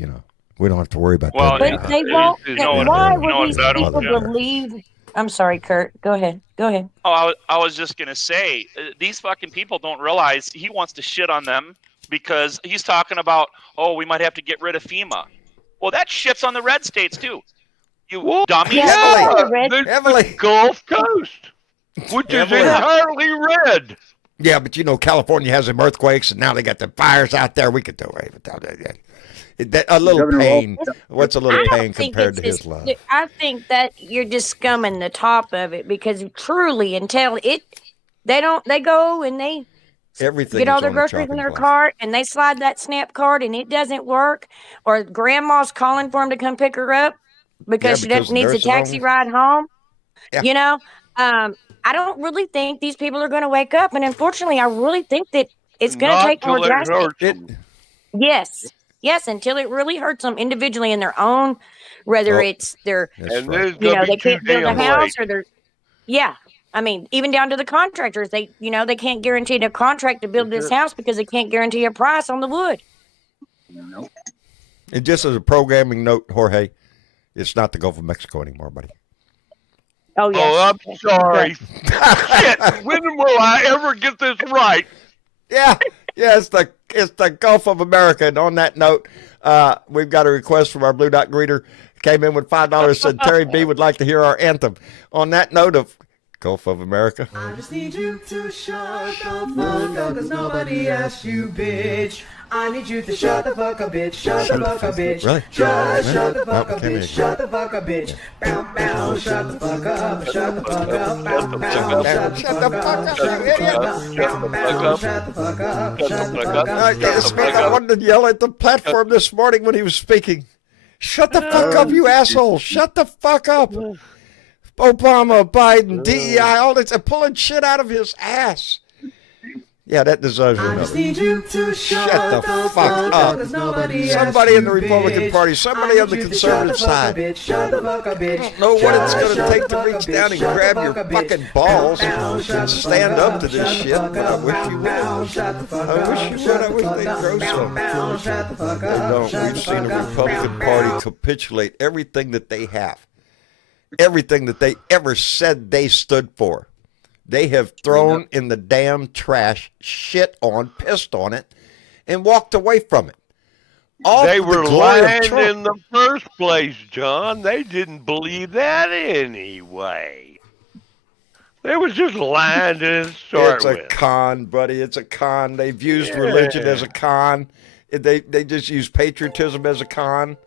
We don't have to worry about that. But they won't. Why would these people believe? I'm sorry, Kurt. Go ahead. Oh, I was just going to say, these fucking people don't realize he wants to shit on them because he's talking about, we might have to get rid of FEMA. Well, that shit's on the red states, too. You dummies. Heavily. The Gulf Coast, which is entirely red. Yeah, but California has them earthquakes, and now they got the fires out there. We could do it without that. A little pain. What's a little pain compared to his love? I think that you're just scumming the top of it because truly, until they go and they get all their groceries in their cart and they slide that SNAP card and it doesn't work, or grandma's calling for them to come pick her up because she needs a taxi ride home. Yeah. I don't really think these people are going to wake up, and unfortunately, I really think that it's going to take more drastic. Yes, until it really hurts them individually in their own, whether it's their, they can't build a house or they're, I mean, even down to the contractors, they can't guarantee a contract to build this house because they can't guarantee a price on the wood. And just as a programming note, Jorge, it's not the Gulf of Mexico anymore, buddy. Oh, yes. Oh, I'm sorry. Shit, when will I ever get this right? Yeah, it's the Gulf of America. And on that note, we've got a request from our Blue Dot greeter. Came in with $5, said Terry B would like to hear our anthem. On that note of Gulf of America. I just need you to shut the fuck up, cause nobody asked you, bitch. I need you to shut the fuck up, bitch. Shut the fuck up, bitch. Really? Shut the fuck up, bitch. Shut the fuck up, bitch. Bow, bow. Shut the fuck up. Shut the fuck up. Bow, bow. Shut the fuck up. Shut the fuck up. Shut the fuck up. Shut the fuck up. I wanted to yell at the platform this morning when he was speaking. Shut the fuck up, you asshole. Shut the fuck up. Obama, Biden, DEI, all this, pulling shit out of his ass. Yeah, that deserves I just need you to shut the fuck up. Somebody in the Republican Party, somebody on the conservative side. I don't know what it's going to take to reach down and grab your fucking balls and stand up to this shit, but I wish you would. I wish you would. I wish they'd grow some. They don't. We've seen the Republican Party capitulate everything that they have. Everything that they ever said they stood for. They have thrown in the damn trash, shit on, pissed on it, and walked away from it. They were lying in the first place, John. They didn't believe that anyway. They was just lying to start with. It's a con, buddy. It's a con. They've used religion as a con. They just use patriotism as a con.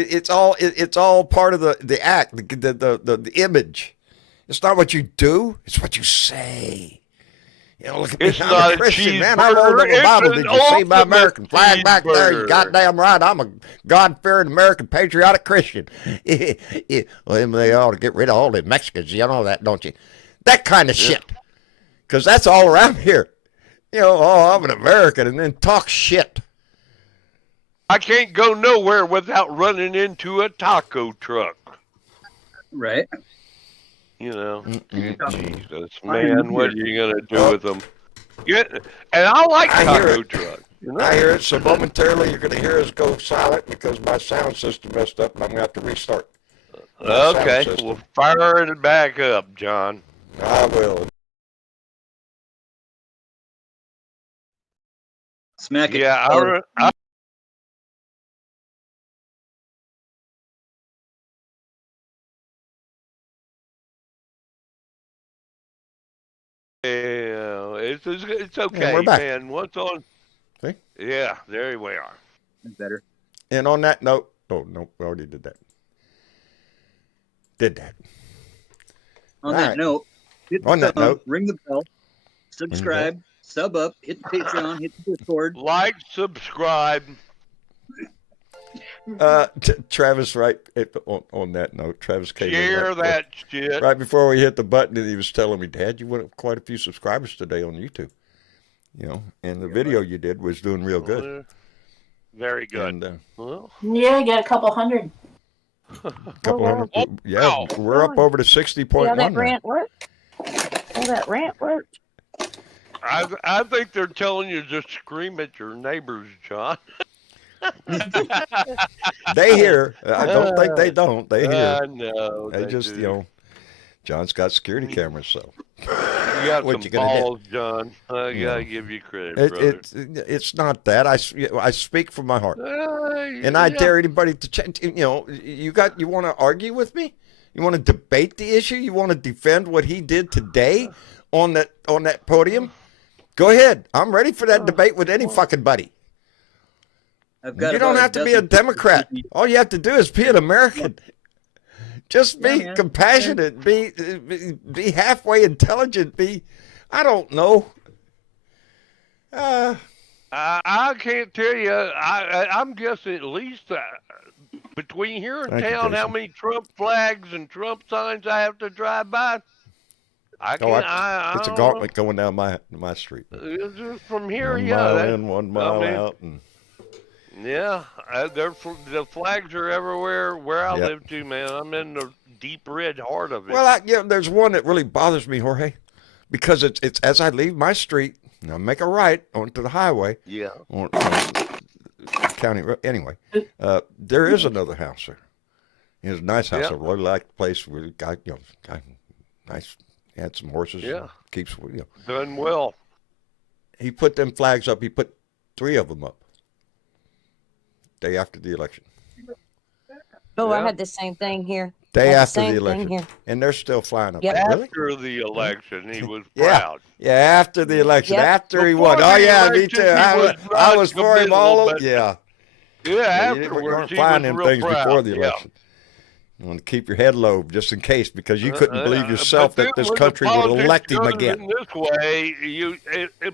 It's all part of the act, the image. It's not what you do; it's what you say. Look at me. It's I'm not a a Christian, man. I rolled up cheeseburger. a Bible. It's Did an you see my ultimate American flag back there? You cheeseburger. goddamn right. I'm a God-fearing American patriotic Christian. Well, they ought to get rid of all the Mexicans. You know that, don't you? That kind of shit. Because that's all around here. I'm an American, and then talk shit. I can't go nowhere without running into a taco truck. Right. Jesus, man, what are you gonna do with them? And I like taco trucks. I hear it, so momentarily you're gonna hear us go silent because my sound system messed up, and I'm gonna have to restart. Okay, well, fire it back up, John. I will. Smack it. Yeah, it's okay, we're back. man. What's on? See? Yeah, there we are. Better. And on that note, no, we already did that. On that note, hit the On that note, ring the bell, subscribe, sub up, hit the Patreon, hit the Discord. Like, subscribe. Travis, right on that note, Travis came Share in that shit. right before we hit the button, and he was telling me, Dad, you went up quite a few subscribers today on YouTube. And the video you did was doing real good. Very good. And, Yeah, I got a couple hundred. Couple hundred. Yeah, we're up over to 60.1 how that now. rant worked? How that rant worked? I think they're telling you to scream at your neighbors, John. They hear. I don't think they don't. They hear. I know. They just, do. John's got security cameras, so. You got What some you gonna do? balls, John. I gotta give you credit, brother. It's not that. I speak from my heart. And I dare anybody to change. You want to argue with me? You want to debate the issue? You want to defend what he did today on that podium? Go ahead. I'm ready for that debate with any fucking buddy. You don't have to be a Democrat. All you have to do is be an American. Just be compassionate. Be halfway intelligent. I don't know. I can't tell you. I'm guessing at least between here and town, how many Trump flags and Trump signs I have to drive by. It's a gauntlet going down my street. Just from here, 1 mile in, 1 mile out, and the flags are everywhere where I live too, man. I'm in the deep red heart of it. Well, there's one that really bothers me, Jorge, because it's as I leave my street, and I make a right onto the highway. Yeah. On county road. Anyway, there is another house there. It's a nice house. I really like the place. Where got nice. Had some horses. Yeah. Keeps done well. He put them flags up. He put 3 of them up. Day after the election. Oh, I had the same thing here. Day after the election. And they're still flying up. Yep. After the election, he was proud. Yeah, after the election. Yep. After he won. Oh, yeah, me too. I was for him all along. Yeah. Yeah, afterwards, we weren't flying them things before the election. You want to keep your head low just in case, because you couldn't believe yourself that this country would elect him again. In this way,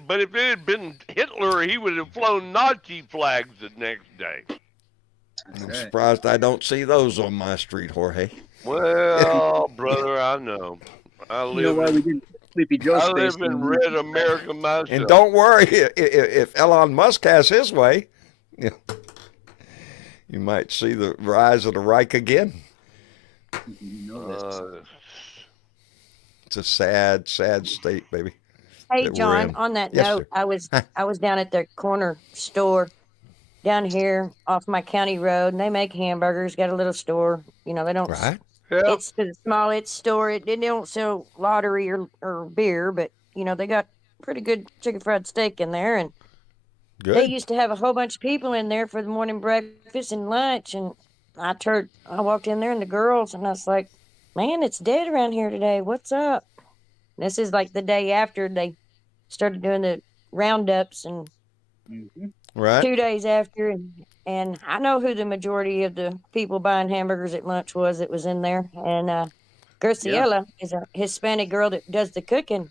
but if it had been Hitler, he would have flown Nazi flags the next day. I'm surprised I don't see those on my street, Jorge. Well, brother, I know. I live in red America myself. And don't worry, if Elon Musk has his way, you might see the rise of the Reich again. It's a sad state, baby. Hey, John, on that note, I was down at the corner store down here off my county road, and they make hamburgers, got a little store. They don't. Right. It's the smallest store. They don't sell lottery or beer, but, they got pretty good chicken fried steak in there. And they used to have a whole bunch of people in there for the morning breakfast and lunch. And I walked in there, and the girls, and I was like, man, it's dead around here today. What's up? This is like the day after they started doing the roundups, and 2 days after, and and I know who the majority of the people buying hamburgers at lunch was that was in there. And Graciela is a Hispanic girl that does the cooking.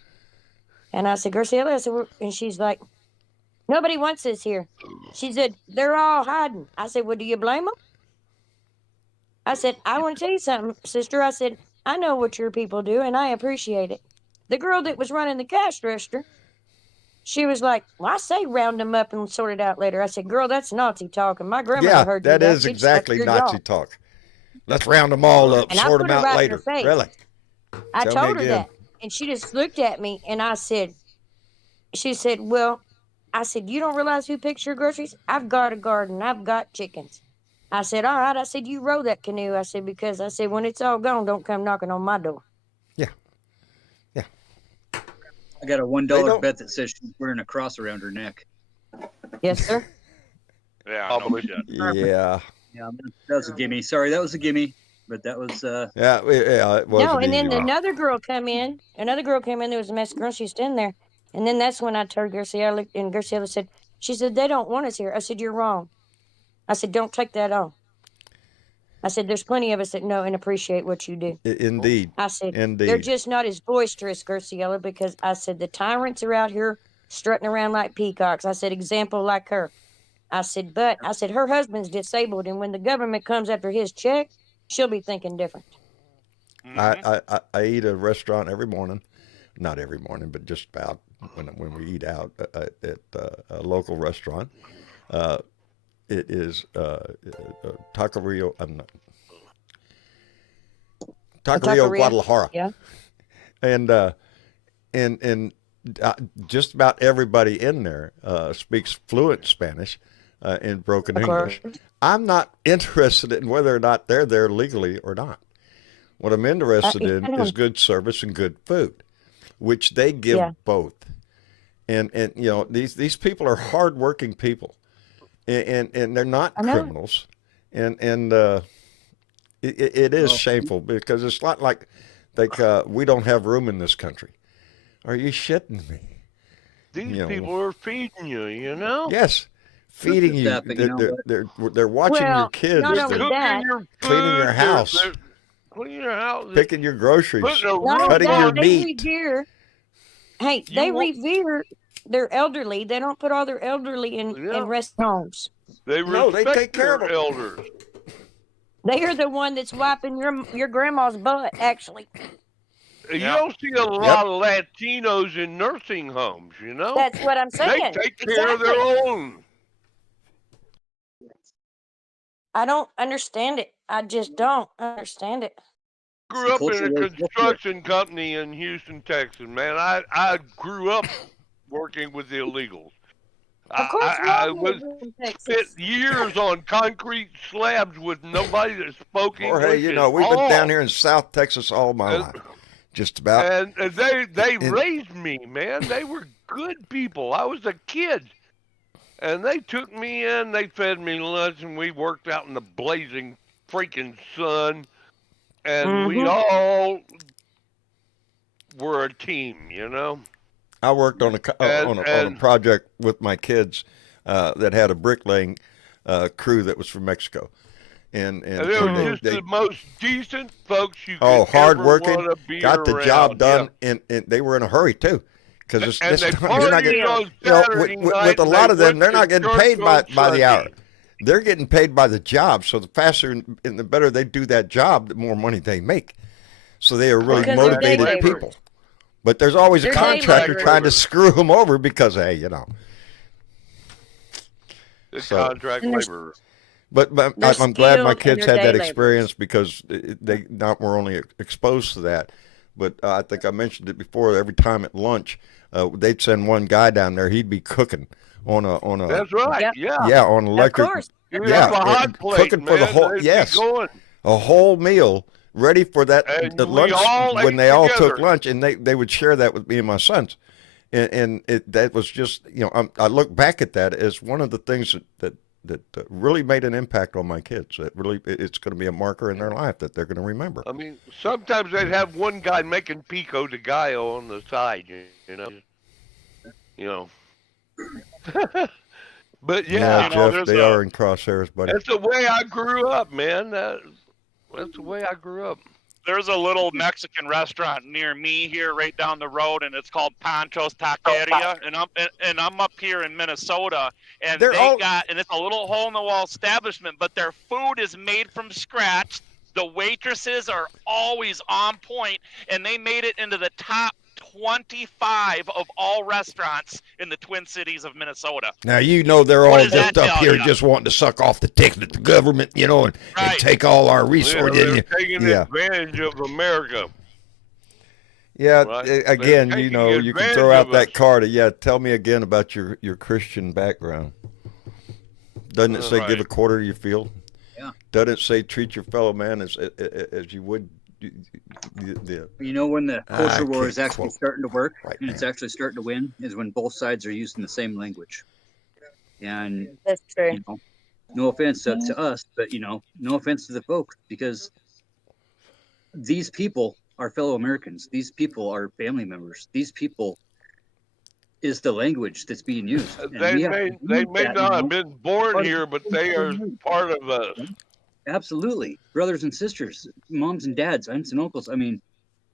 And I said, Graciela, I said, and she's like, nobody wants this here. She said, they're all hiding. I said, well, do you blame them? I said, I want to tell you something, sister. I said, I know what your people do, and I appreciate it. The girl that was running the cash register, she was like, well, I say round them up and sort it out later. I said, girl, that's Nazi talk. And my grandmother heard that you. is exactly Nazi talk. Let's round them all up, and sort them out right later. Really? I told her that. And she just looked at me, and I said, she said, well, I said, you don't realize who picks your groceries? I've got a garden. I've got chickens. I said, all right. I said, you row that canoe. I said, because I said, when it's all gone, don't come knocking on my door. Yeah. I got a $1 bet that says she's wearing a cross around her neck. Yes, sir. Yeah. No shit. Yeah. Yeah, that was a gimme. Sorry, that was a gimme. But that was it was no, and then another girl came in. Another girl came in. There was a Mexican girl. She was standing there. And then that's when I told Garcia, and Garcia said, she said, they don't want us here. I said, you're wrong. I said, don't take that on. I said, there's plenty of us that know and appreciate what you do. Indeed. I said, Indeed. they're just not as boisterous, Garciela, because I said, the tyrants are out here strutting around like peacocks. I said, example like her. I said, but I said, her husband's disabled. And when the government comes after his check, she'll be thinking different. I eat at a restaurant every morning. Not every morning, but just about when we eat out at a local restaurant. It is Taqueria. Taqueria Guadalajara. Yeah. And just about everybody in there speaks fluent Spanish in broken English. I'm not interested in whether or not they're there legally or not. What I'm interested in is good service and good food, which they give both. And you know, these people are hardworking people. And they're not criminals, and it is shameful because it's not like we don't have room in this country. Are you shitting me? These people are feeding you, you know. Yes, feeding you. They're watching your kids. They're cleaning your house, picking your groceries, cutting your meat. They revere their elderly. They don't put all their elderly in rest homes. They take care of their elders. They are the one that's wiping your grandma's butt, actually. You don't see a lot of Latinos in nursing homes, you know? That's what I'm saying. They take care of their own. I don't understand it. I just don't understand it. Grew up in a construction company in Houston, Texas, man. I grew up working with the illegals. Of course, I spent years on concrete slabs with nobody that spoke English. Hey, you know, we've been down here in South Texas all my life, just about. And they raised me, man. They were good people. I was a kid. And they took me in, they fed me lunch, and we worked out in the blazing freaking sun. And we all were a team, you know? I worked on a project with my kids that had a bricklaying crew that was from Mexico. And they were just the most decent folks you could hardworking, got the job done, yeah. and they were in a hurry, too. Because you're not getting, with a lot of them, they're not getting paid by the hour. They're getting paid by the job. So the faster and the better they do that job, the more money they make. So they are really motivated people. But there's always a contractor trying to screw them over because, hey, you know. Contract labor. But I'm glad my kids had that experience because they not were only exposed to that, but I think I mentioned it before. Every time at lunch, they'd send one guy down there. He'd be cooking on a. That's right. Yeah, on electric. Of course. Yeah, a hot plate, cooking for the whole. Yes, a whole meal ready for that the lunch when they all took lunch, and they would share that with me and my sons, and that was just, you know, I look back at that as one of the things that really made an impact on my kids. That really, it's going to be a marker in their life that they're going to remember. I mean, sometimes they'd have one guy making pico de gallo on the side, you know. But Yeah, yeah, Jeff, they are in crosshairs, buddy. that's the way I grew up, man. That's the way I grew up. There's a little Mexican restaurant near me here, right down the road, and it's called Pancho's Taqueria, and I'm up here in Minnesota, and and it's a little hole-in-the-wall establishment, but their food is made from scratch. The waitresses are always on point, and they made it into the top 25 of all restaurants in the Twin Cities of Minnesota. Now, they're all just up here just wanting to suck off the tick of the government, and take all our resources. They're taking advantage of America. Yeah, again, you can throw out that card. Yeah, tell me again about your Christian background. Doesn't it say give a quarter to your field? Yeah. Doesn't it say treat your fellow man as you would? When the culture war is actually starting to work and it's actually starting to win is when both sides are using the same language. And that's true. No offense to us, but no offense to the folk, because these people are fellow Americans. These people are family members. These people is the language that's being used. They may not have been born here, but they are part of us. Absolutely. Brothers and sisters, moms and dads, aunts and uncles. I mean,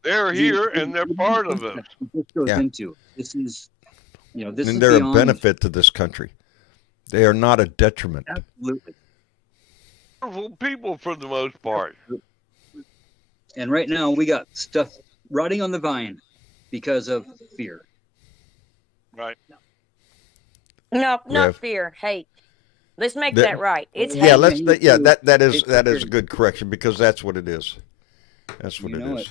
they're here and they're part of us. This goes into this is, this and is they're beyond, a benefit to this country. They are not a detriment. Absolutely. Wonderful people for the most part. And right now we got stuff rotting on the vine because of fear. Right. No, not fear, hate. Let's make that right. It's hate. That is a good correction, because that's what it is. That's what it is.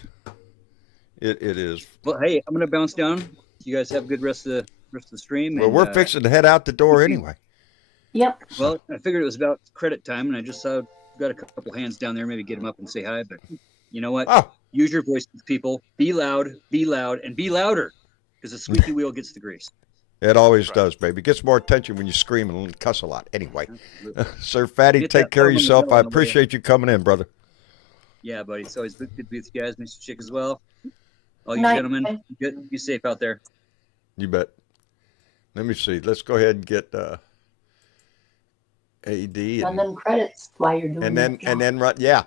It is. Well, hey, I'm gonna bounce down. You guys have a good rest of the stream. Well, we're fixing to head out the door anyway. Yep. Well, I figured it was about credit time, and I just saw got a couple hands down there. Maybe get them up and say hi. But you know what? Oh. Use your voices, people. Be loud, and be louder, because the squeaky wheel gets the grease. It always does, baby. It gets more attention when you scream and cuss a lot. Anyway, Sir Fatty, take care of yourself. I appreciate you coming in, brother. Yeah, buddy. It's always good to be with you guys, Mr. Chick as well. All you gentlemen, be safe out there. You bet. Let me see. Let's go ahead and get AD. Run them credits while you're doing that. And then run. Yeah,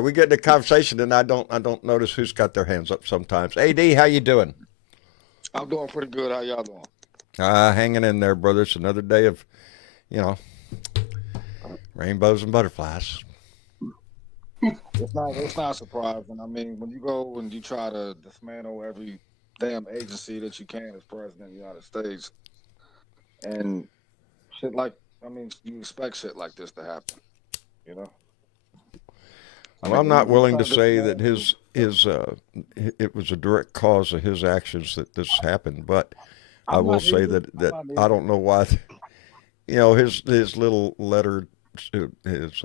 we get in a conversation, and I don't notice who's got their hands up sometimes. AD, how you doing? I'm doing pretty good. How y'all doing? Hanging in there, brother. It's another day of, rainbows and butterflies. It's not surprising. I mean, when you go and you try to dismantle every damn agency that you can as president of the United States, and shit you expect shit like this to happen, Well, I'm not willing to say that it was a direct cause of his actions that this happened, but I will say that I don't know why, his little letter, his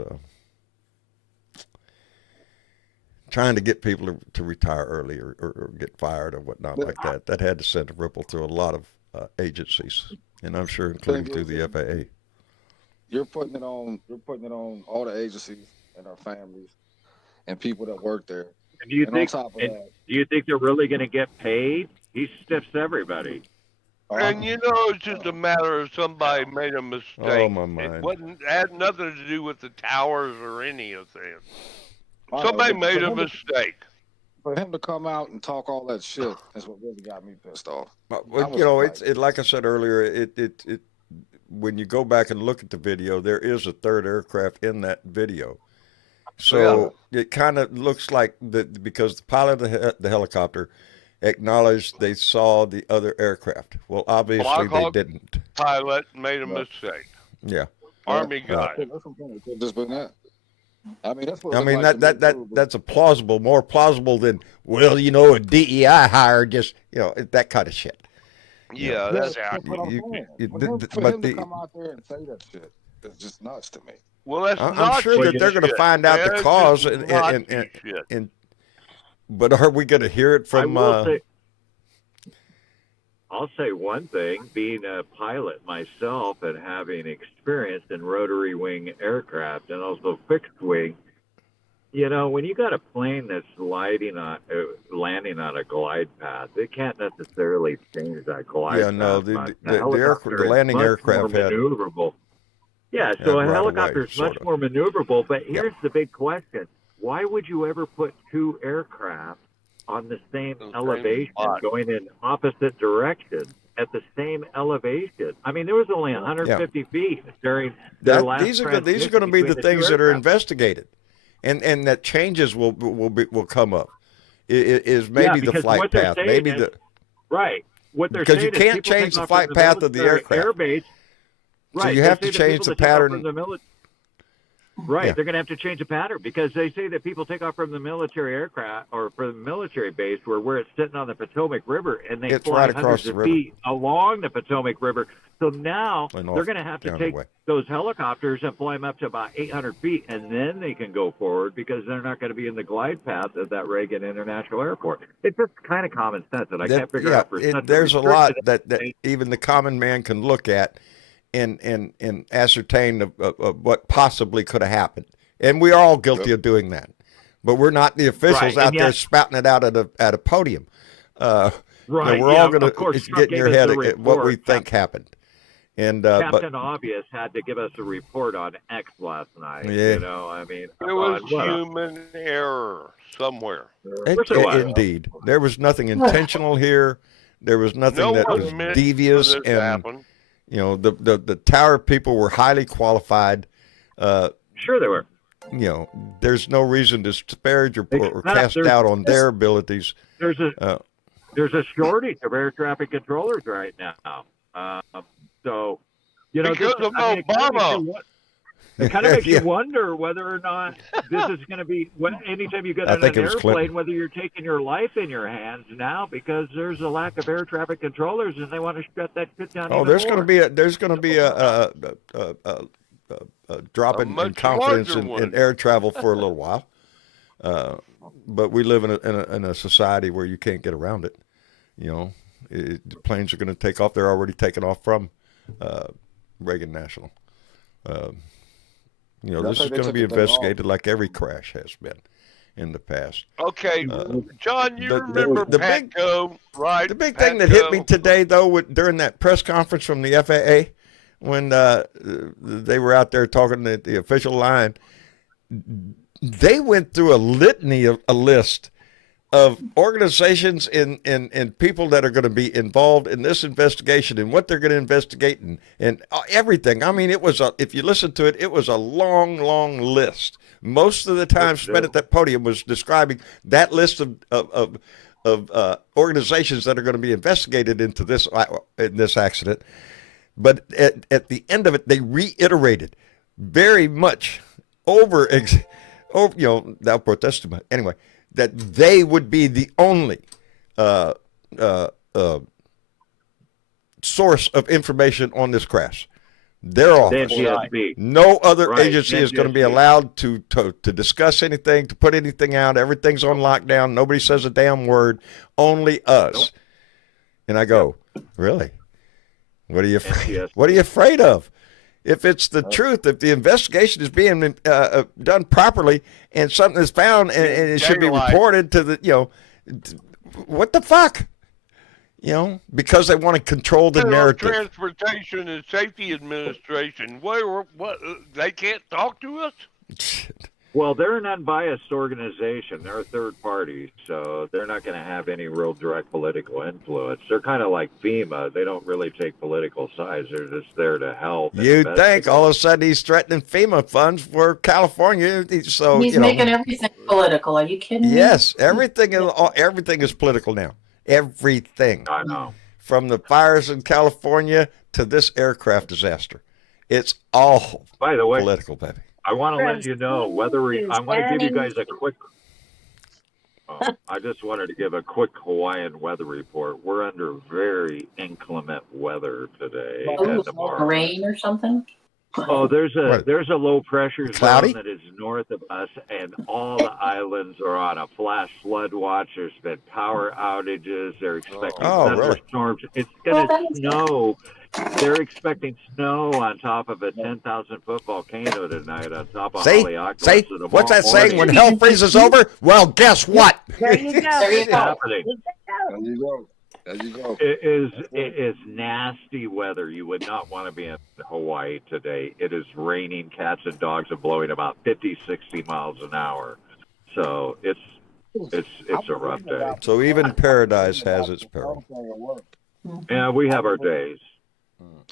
trying to get people to retire early or get fired or whatnot like that. That had to send a ripple through a lot of agencies, and I'm sure including through the FAA. You're putting it on all the agencies and our families and people that work there. And do you think they're really going to get paid? He stiffs everybody. And it's just a matter of somebody made a mistake. Oh, my mind. It had nothing to do with the towers or any of that. Somebody made a mistake. For him to come out and talk all that shit is what really got me pissed off. Well, it's like I said earlier, it when you go back and look at the video, there is a third aircraft in that video. So it kind of looks like because the pilot of the helicopter acknowledged they saw the other aircraft. Well, obviously they didn't. Pilot made a mistake. Yeah. Army guy. Just been that. I mean, that's what. I mean, that's more plausible than a DEI hire, just that kind of shit. Yeah, that's accurate. For him to come out there and say that shit is just nuts to me. Well, that's I'm sure that they're going to find out the cause, but are we going to hear it from? I'll say one thing, being a pilot myself and having experience in rotary wing aircraft and also fixed wing, when you got a plane that's landing on a glide path, it can't necessarily change that glide path. No, but the landing aircraft had maneuverable. Yeah, so a right helicopter is much more maneuverable. But here's the big question: why would you ever put two aircraft on the same elevation, going in opposite directions at the same elevation? I mean, there was only 150 feet during their last. These are going to be the things that are investigated, and that changes will come up. Is maybe the flight path, maybe the right. What they're because saying you can't change the flight path of the aircraft. Airbase, right. So you have to change the pattern. Right, they're going to have to change the pattern because they say that people take off from the military aircraft or from the military base where it's sitting on the Potomac River, and they fly right across hundreds of feet along the Potomac River. So now they're going to have to take those helicopters and fly them up to about 800 feet, and then they can go forward because they're not going to be in the glide path of that Reagan International Airport. It's just kind of common sense, and I can't figure out. There's a lot that even the common man can look at and ascertain of what possibly could have happened. And we are all guilty of doing that. But we're not the officials out there spouting it out at a podium. We're all going to get in your head at what we think happened. And Captain Obvious had to give us a report on X last night. Yeah. I mean, there was human error somewhere. Indeed. There was nothing intentional here. There was nothing that was devious, and the tower people were highly qualified. Sure they were. There's no reason to disparage or cast doubt on their abilities. There's a shortage of air traffic controllers right now. So, because of Obama. It kind of makes you wonder whether or not this is going to be, anytime you get on an airplane, whether you're taking your life in your hands now because there's a lack of air traffic controllers and they want to shut that shit down. There's going to be a drop in confidence in air travel for a little while. But we live in a society where you can't get around it. The planes are going to take off. They're already taking off from Reagan National. This is going to be investigated like every crash has been in the past. Okay, John, you remember Patco, right? The big thing that hit me today, though, during that press conference from the FAA, when they were out there talking at the official line, they went through a list of organizations and people that are going to be involved in this investigation and what they're going to investigate and everything. I mean, if you listen to it, it was a long, long list. Most of the time spent at that podium was describing that list of organizations that are going to be investigated in this accident. But at the end of it, they reiterated very much over thou protest too much. Anyway, that they would be the only source of information on this crash. Their office. No other agency is going to be allowed to discuss anything, to put anything out. Everything's on lockdown. Nobody says a damn word. Only us. Nope. And I go, really? What are you afraid? What are you afraid of? If it's the truth, if the investigation is being done properly, and something is found, and it should be reported to the, what the fuck? Because they want to control the narrative. Transportation and Safety Administration. What? They can't talk to us? Well, they're an unbiased organization. They're a third party, so they're not going to have any real direct political influence. They're kind of like FEMA. They don't really take political sides. They're just there to help. You'd think all of a sudden he's threatening FEMA funds for California. So he's making everything political. Are you kidding me? Yes, everything is political now. Everything. I know. From the fires in California to this aircraft disaster. It's all political, baby. I want to let you know I want to give you guys a quick. I just wanted to give a quick Hawaiian weather report. We're under very inclement weather today and tomorrow. Rain or something? Oh, there's a low pressure Cloudy? zone that is north of us, and all the islands are on a flash flood watch. There's been power outages. They're expecting thunderstorms. Really? It's going to snow. They're expecting snow on top of a 10,000-foot volcano tonight, on top of Haleakala. See? What's that saying? When hell freezes over? Well, guess what? There you go. It's happening. There you go. There you go. It is nasty weather. You would not want to be in Hawaii today. It is raining cats and dogs and blowing about 50, 60 miles an hour. So it's a rough day. So even paradise has its peril. Yeah, we have our days.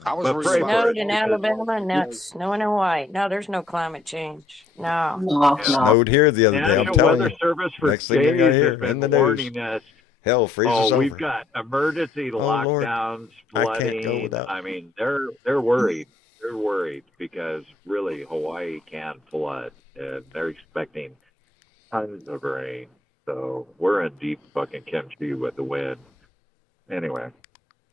I was snowed in Alabama, and now it's snowing in Hawaii. No, there's no climate change. No. Snowed here the other day. I'm telling Weather you. Service for Next thing you got days here has been in the news. warning us. Hell freezes over. We've got emergency lockdowns, flooding. I can't go without. I mean, they're worried. They're worried because really Hawaii can flood, and they're expecting tons of rain. So we're in deep fucking kimchi with the wind. Anyway.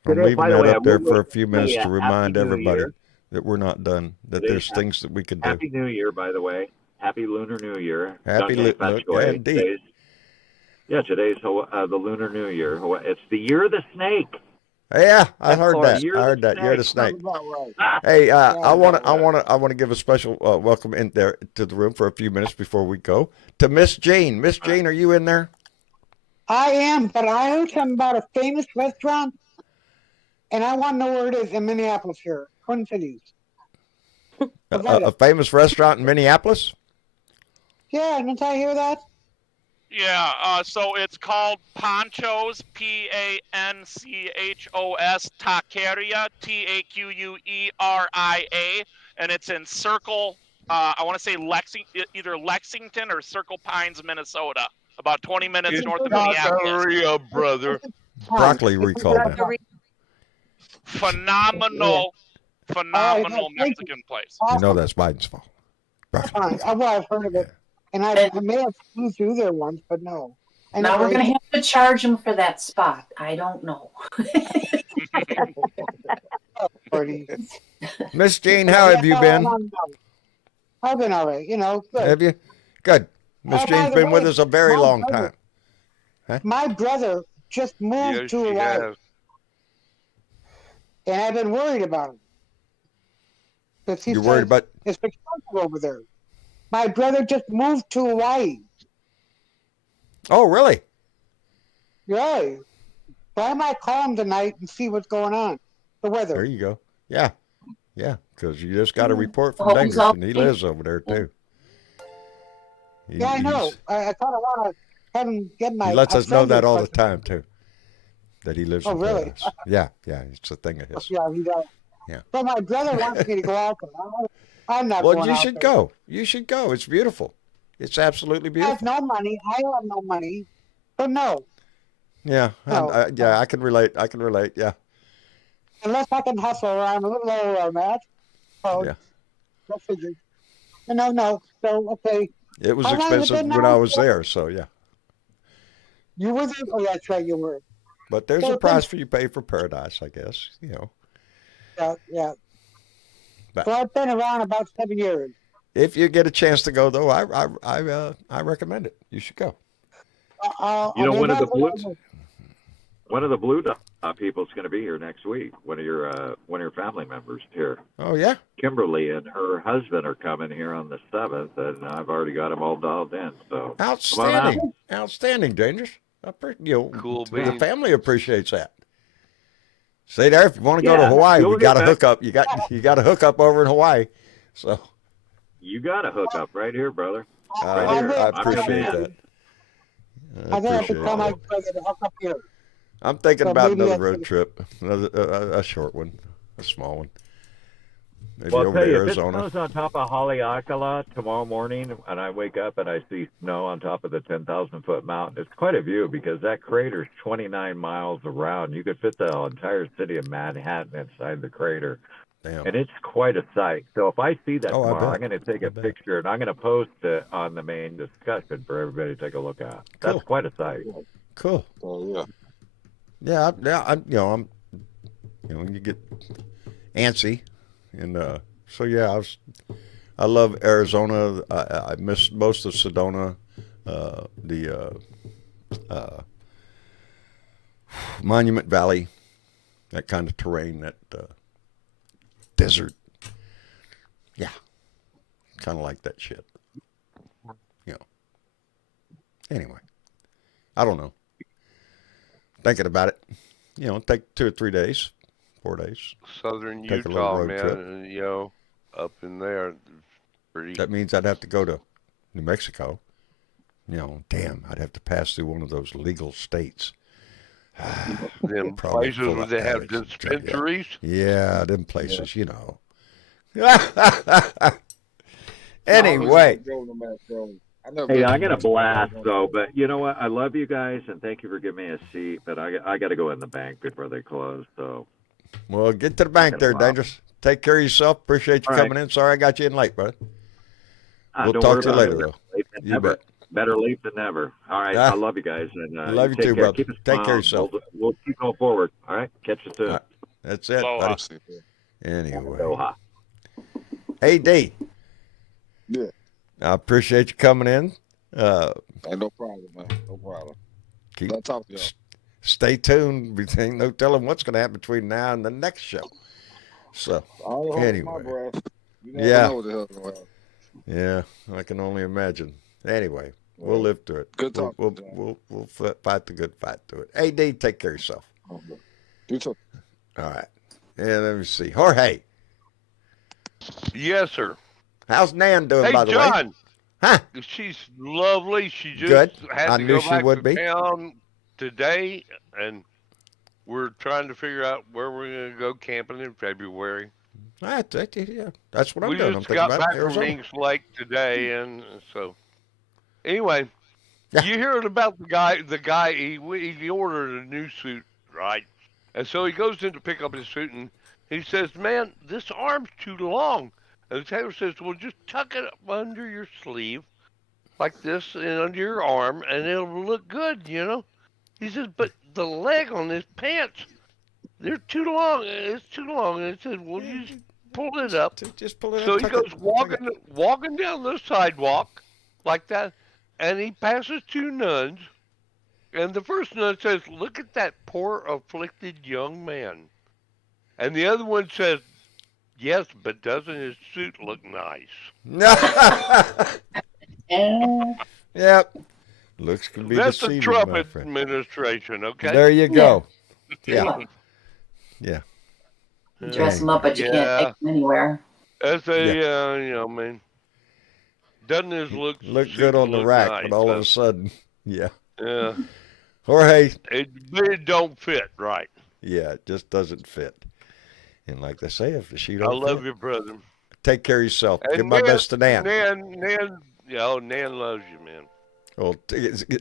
I'm leaving that up there for a few minutes to remind everybody that we're not done, that there's things that we can do. Happy New Year, by the way. Happy Lunar New Year. Happy indeed. Today's the Lunar New Year. It's the year of the snake. Yeah, I heard that. Year of the snake. Hey, I want to give a special welcome in there to the room for a few minutes before we go to Miss Jane. Miss Jane, are you in there? I am, but I heard something about a famous restaurant, and I want to know where it is in Minneapolis here, Twin Cities. A famous restaurant in Minneapolis? Yeah, didn't I hear that? Yeah, so it's called Panchos, Panchos, Taqueria, Taqueria, and it's in Circle, I want to say either Lexington or Circle Pines, Minnesota, about 20 minutes north of Minneapolis. Taqueria, brother. Broccoli recall that. Phenomenal Mexican place. You know that's Biden's fault. I've heard of it. And I may have flew through there once, but no. Now we're going to have to charge them for that spot. I don't know. Miss Jane, how have you been? I've been all right. Good. Have you? Good. Miss Jane's been with us a very long time. Huh? My brother just moved to Hawaii. And I've been worried about him. You're worried about? It's expensive over there. My brother just moved to Hawaii. Oh, really? Yeah. So I might call him tonight and see what's going on. The weather. There you go. Yeah. Yeah, because you just got a report from Dangerous, and he lives over there, too. I know. I kind of want to have him get my... He lets us know that all the time, too, that he lives in really? Paradise. Yeah, it's a thing of his. Yeah, he does. Yeah. So my brother wants me to go out there. I'm not Well, going you out should there. go. You should go. It's beautiful. It's absolutely I beautiful. have no money. But no. Yeah, No. I can relate. Yeah. Unless I can hustle around a little lower on that. So, Yeah. Go figure. No. So, okay. It was How long has it expensive been when now? I was there, so yeah. You were there? Oh, that's right, you were. But there's So a price for you pay for paradise, I guess. Yeah. But- So I've been around about 7 years. If you get a chance to go, though, I recommend it. You should go. One of the blue dot people is going to be here next week. One of your family members here. Oh yeah. Kimberly and her husband are coming here on the 7th, and I've already got them all dialed in. So Outstanding, Dangerous. Cool The beans. family appreciates that. Stay there if you want to go to Hawaii. We got a hookup. You got a hookup over in Hawaii. So you got a hookup right here, brother. I appreciate that. I think I should tell my brother to hook up here. I'm thinking So about maybe another that's- road trip, a short one, a small one. Maybe Well, I'll over tell to you, if it Arizona. snows on top of Haleakala tomorrow morning, and I wake up and I see snow on top of the 10,000-foot mountain, it's quite a view because that crater is 29 miles around. You could fit the entire city of Manhattan inside the crater. Damn. And it's quite a sight. So if I see that Oh, I tomorrow, bet. I'm going to take a picture and I'm going to post it on the main discussion for everybody to take a look at. That's Cool. quite a sight. Cool. Oh yeah. Yeah, I'm you get antsy and So yeah, I love Arizona. I missed most of Sedona, the Monument Valley, that kind of terrain, that desert. Yeah, kind of like that shit. You know. Anyway, I don't know. Thinking about it, take 2 or 3 days, 4 days. Southern Take a little Utah, road man, trip. and, up in there, pretty. That means I'd have to go to New Mexico. Damn, I'd have to pass through one of those legal states. Them Probably places full where of they have addicts. dispensaries. Yeah, them places, Anyway. Hey, I'm gonna blast though, but you know what? I love you guys and thank you for giving me a seat. But I got to go in the bank before they close. So, Well, get to the bank there, Dangerous. Take care of yourself. Appreciate you coming in. Sorry I got you in late, brother. We'll talk to you later, though. You bet. Better late than never. All right, I love you guys, and love you too, brother. Take care of yourself. We'll keep going forward. All right, catch you soon. Right. That's it, Aloha. buddy. Anyway, Aloha. Hey, D. Yeah. I appreciate you coming in. No problem, man. No problem. I'll talk to y'all. Stay tuned. We ain't no telling what's going to happen between now and the next show. So, anyway. You never know what the hell's going to happen. Yeah, I can only imagine. Anyway, we'll live through it. Good talk. We'll fight the good fight through it. Hey, D, take care of yourself. Okay. You too. All right. And let me see. Jorge. Yes, sir. How's Nan doing, by the way? Hey, John. Huh? She's lovely. She just Good. had I to knew go she back would to be. town today, and we're trying to figure out where we're going to go camping in February. Yeah, that's what I'm we doing. just I'm got thinking back about Arizona. from Inks Lake today, and so anyway, you heard about the guy he ordered a new suit, right? And so he goes in to pick up his suit, and he says, "Man, this arm's too long." And the tailor says, "Well, just tuck it up under your sleeve like this and under your arm, and it'll look good, He says, "But the leg on this pants, they're too long. It's too long." And he said, "Well, you just pull it up." Just pull it up. So he goes walking down the sidewalk like that, and he passes 2 nuns, and the first nun says, "Look at that poor afflicted young man," and the other one says, "Yes, but doesn't his suit look nice?" Yep. Looks can be That's deceiving, the Trump my friend. administration, okay? There you go. Yeah. Dress them up, but you can't take them anywhere. That's man. Doesn't his look good on the rack, nice, but all of a sudden, Yeah. Jorge. It don't fit right. Yeah, it just doesn't fit. And like they say, if the shoe don't I love fit, you, brother. take care of yourself. And Give my best to Nan. Nan loves you, man. Well,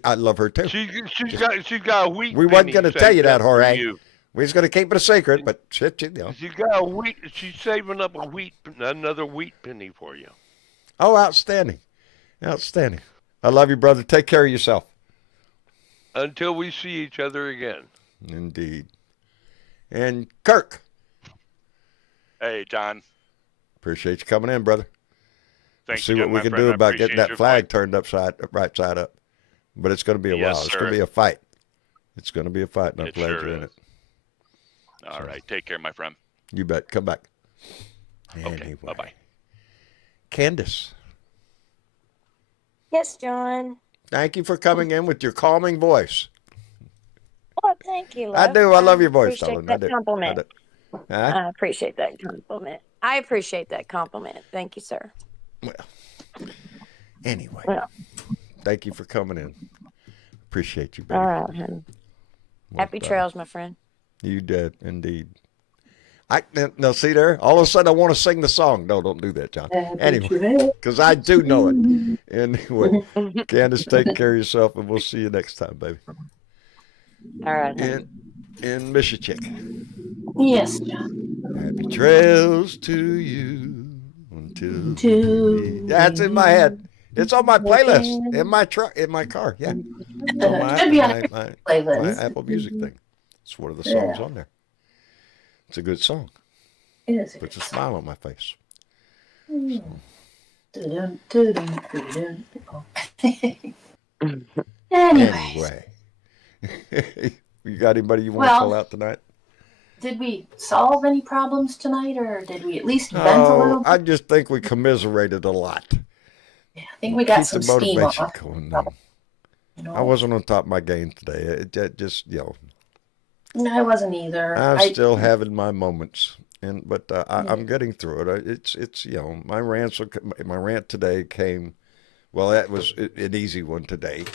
I love her too. She's got a wheat. We wasn't going to tell you that, Jorge. You. We was going to keep it a secret, but shit, She's got a wheat. She's saving up another wheat penny for you. Oh, outstanding. Outstanding. I love you, brother. Take care of yourself. Until we see each other again. Indeed. And Kirk. Hey, John. Appreciate you coming in, brother. Thanks. See what we can do about getting that flag turned right side up. But it's going to be a while. It's going to be a fight. It's going to be a fight, and I'm glad you're in it. All right. Take care, my friend. You bet. Come back. Okay. Anyway. Bye-bye. Candace. Yes, John. Thank you for coming in with your calming voice. Well, thank you, love. I do. I love your voice, darling. I do. Compliment. I appreciate that compliment. I appreciate that compliment. Thank you, sir. Well, anyway, thank you for coming in. Appreciate you, baby. All right, honey. Happy trails, my friend. You did, indeed. Now, see there? All of a sudden, I want to sing the song. No, don't do that, John. Anyway, because I do know it. Anyway, Candace, take care of yourself, and we'll see you next time, baby. All right. In Michichick. Yes, John. Happy trails to you until that's in my head. It's on my playlist in my truck, in my car. Yeah, it's on my Apple Music thing. It's one of the songs on there. It's a good song. It is. Puts a smile on my face. Anyway. You got anybody you want to call out tonight? Did we solve any problems tonight, or did we at least vent a little? I just think we commiserated a lot. Yeah, I think we got Keep some the steam motivation off. going. Though. I wasn't on top of my game today. It just, No, I wasn't either. I'm still having my moments, but I'm getting through it. It's my rant today came. Well, that was an easy one today.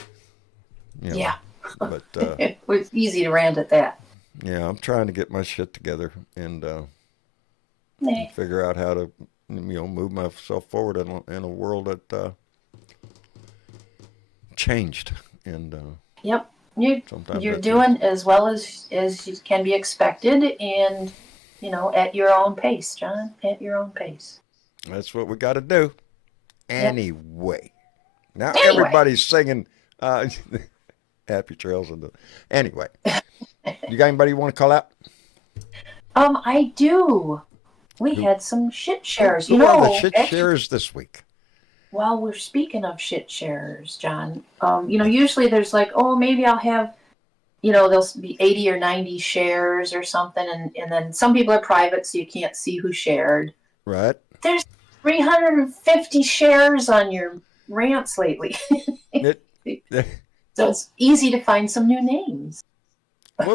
Yeah, but it was easy to rant at that. Yeah, I'm trying to get my shit together and figure out how to move myself forward in a world that changed and. Yep. You're doing as well as can be expected, and at your own pace, John. At your own pace. That's what we got to do. Anyway, now everybody's singing "Happy Trails" Anyway, you got anybody you want to call out? I do. We had some shit shares. Who are the shit shares this week? Well, we're speaking of shit shares, John. Usually there's like, maybe I'll have, there'll be 80 or 90 shares or something. And then some people are private, so you can't see who shared. Right. There's 350 shares on your rants lately. So it's easy to find some new names. Well,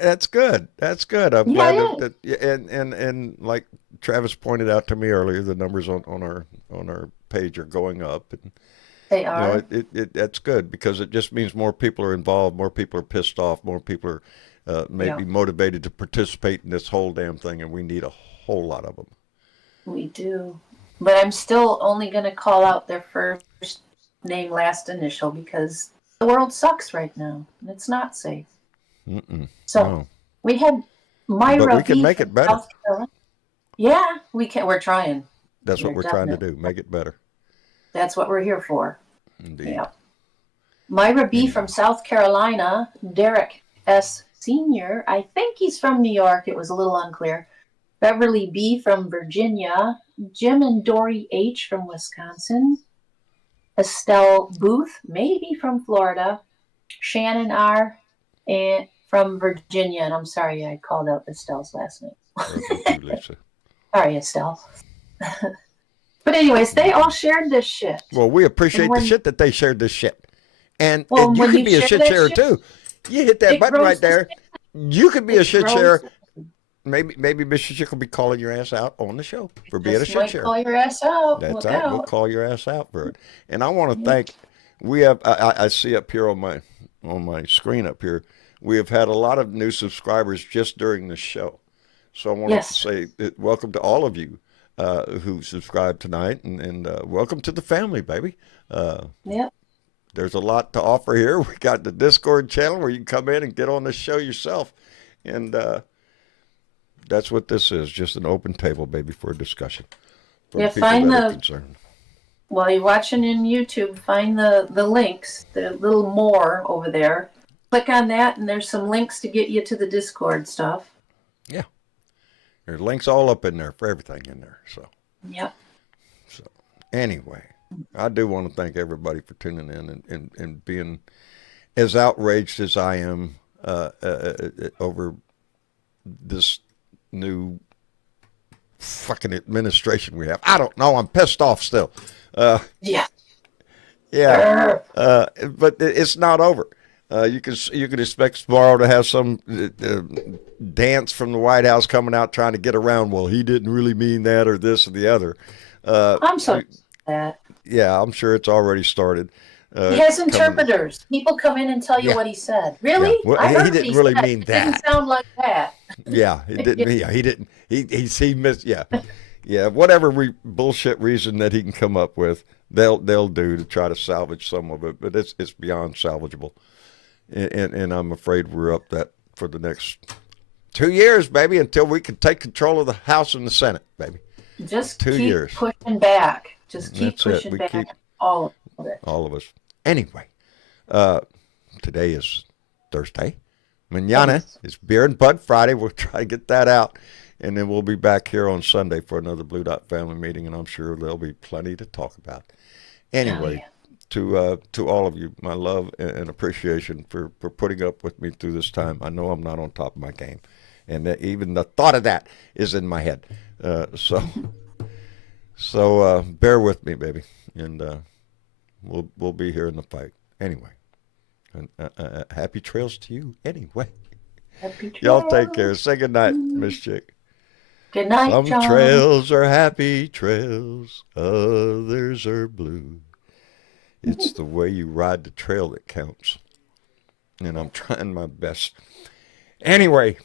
that's good. That's good. I'm glad that and like Travis pointed out to me earlier, the numbers on our page are going up, and they are. That's good because it just means more people are involved, more people are pissed off, more people are maybe motivated to participate in this whole damn thing, and we need a whole lot of them. We do, but I'm still only going to call out their first name, last initial, because the world sucks right now, and it's not safe. So we had Myra. But we can make it better. Yeah, we can. We're trying. That's what we're trying to do. Make it better. That's what we're here for. Indeed. Yeah. Myra B. from South Carolina. Derek S. Sr. I think he's from New York. It was a little unclear. Beverly B. from Virginia. Jim and Dory H. from Wisconsin. Estelle Booth, maybe from Florida. Shannon R. and from Virginia, and I'm sorry I called out Estelle's last name. Sorry, Estelle. But anyways, they all shared this shit. Well, we appreciate the shit that they shared this shit. And you could be a shit sharer too. You hit that button right there. You could be a shit sharer. Maybe Mr. Chick will be calling your ass out on the show for being a shit sharer. Call your ass out. That's right. We'll call your ass out for it. And I want to thank. We have. I see up here on my screen up here. We have had a lot of new subscribers just during the show. So I want to say welcome to all of you who subscribed tonight, and welcome to the family, baby. There's a lot to offer here. We got the Discord channel where you can come in and get on the show yourself. And that's what this is, just an open table, baby, for a discussion. Find while you're watching in YouTube, find the links, the little more over there. Click on that, and there's some links to get you to the Discord stuff. Yeah. There's links all up in there for everything in there. So. Yep. So, anyway, I do want to thank everybody for tuning in and being as outraged as I am over this new fucking administration we have. I don't know. I'm pissed off still. Yeah. But it's not over. You can expect tomorrow to have some dance from the White House coming out trying to get around. Well, he didn't really mean that, or this or the other. I'm sorry for that. Yeah, I'm sure it's already started. He has interpreters. People come in and tell you what he said. Really? Yeah. Well, he didn't really mean that. It didn't sound like that. Yeah, it didn't. Yeah, he didn't. He missed. Yeah, yeah. Whatever bullshit reason that he can come up with, they'll do to try to salvage some of it. But it's beyond salvageable. And I'm afraid we're up that for the next 2 years, baby, until we can take control of the House and the Senate, baby. Just 2 years. Pushing back. Just keep pushing back. All of it. All of us. Anyway, today is Thursday. Mañana is Beer and Bud Friday. We'll try to get that out. And then we'll be back here on Sunday for another Blue Dot family meeting, and I'm sure there'll be plenty to talk about. Anyway, to all of you, my love and appreciation for putting up with me through this time. I know I'm not on top of my game, and that even the thought of that is in my head. So bear with me, baby, and we'll be here in the fight. Anyway, and happy trails to you. Anyway, Happy trails. Y'all take care. Say good night, Miss Chick. Good night, Some John. trails are happy trails, others are blue. It's the way you ride the trail that counts. And I'm trying my best. Anyway.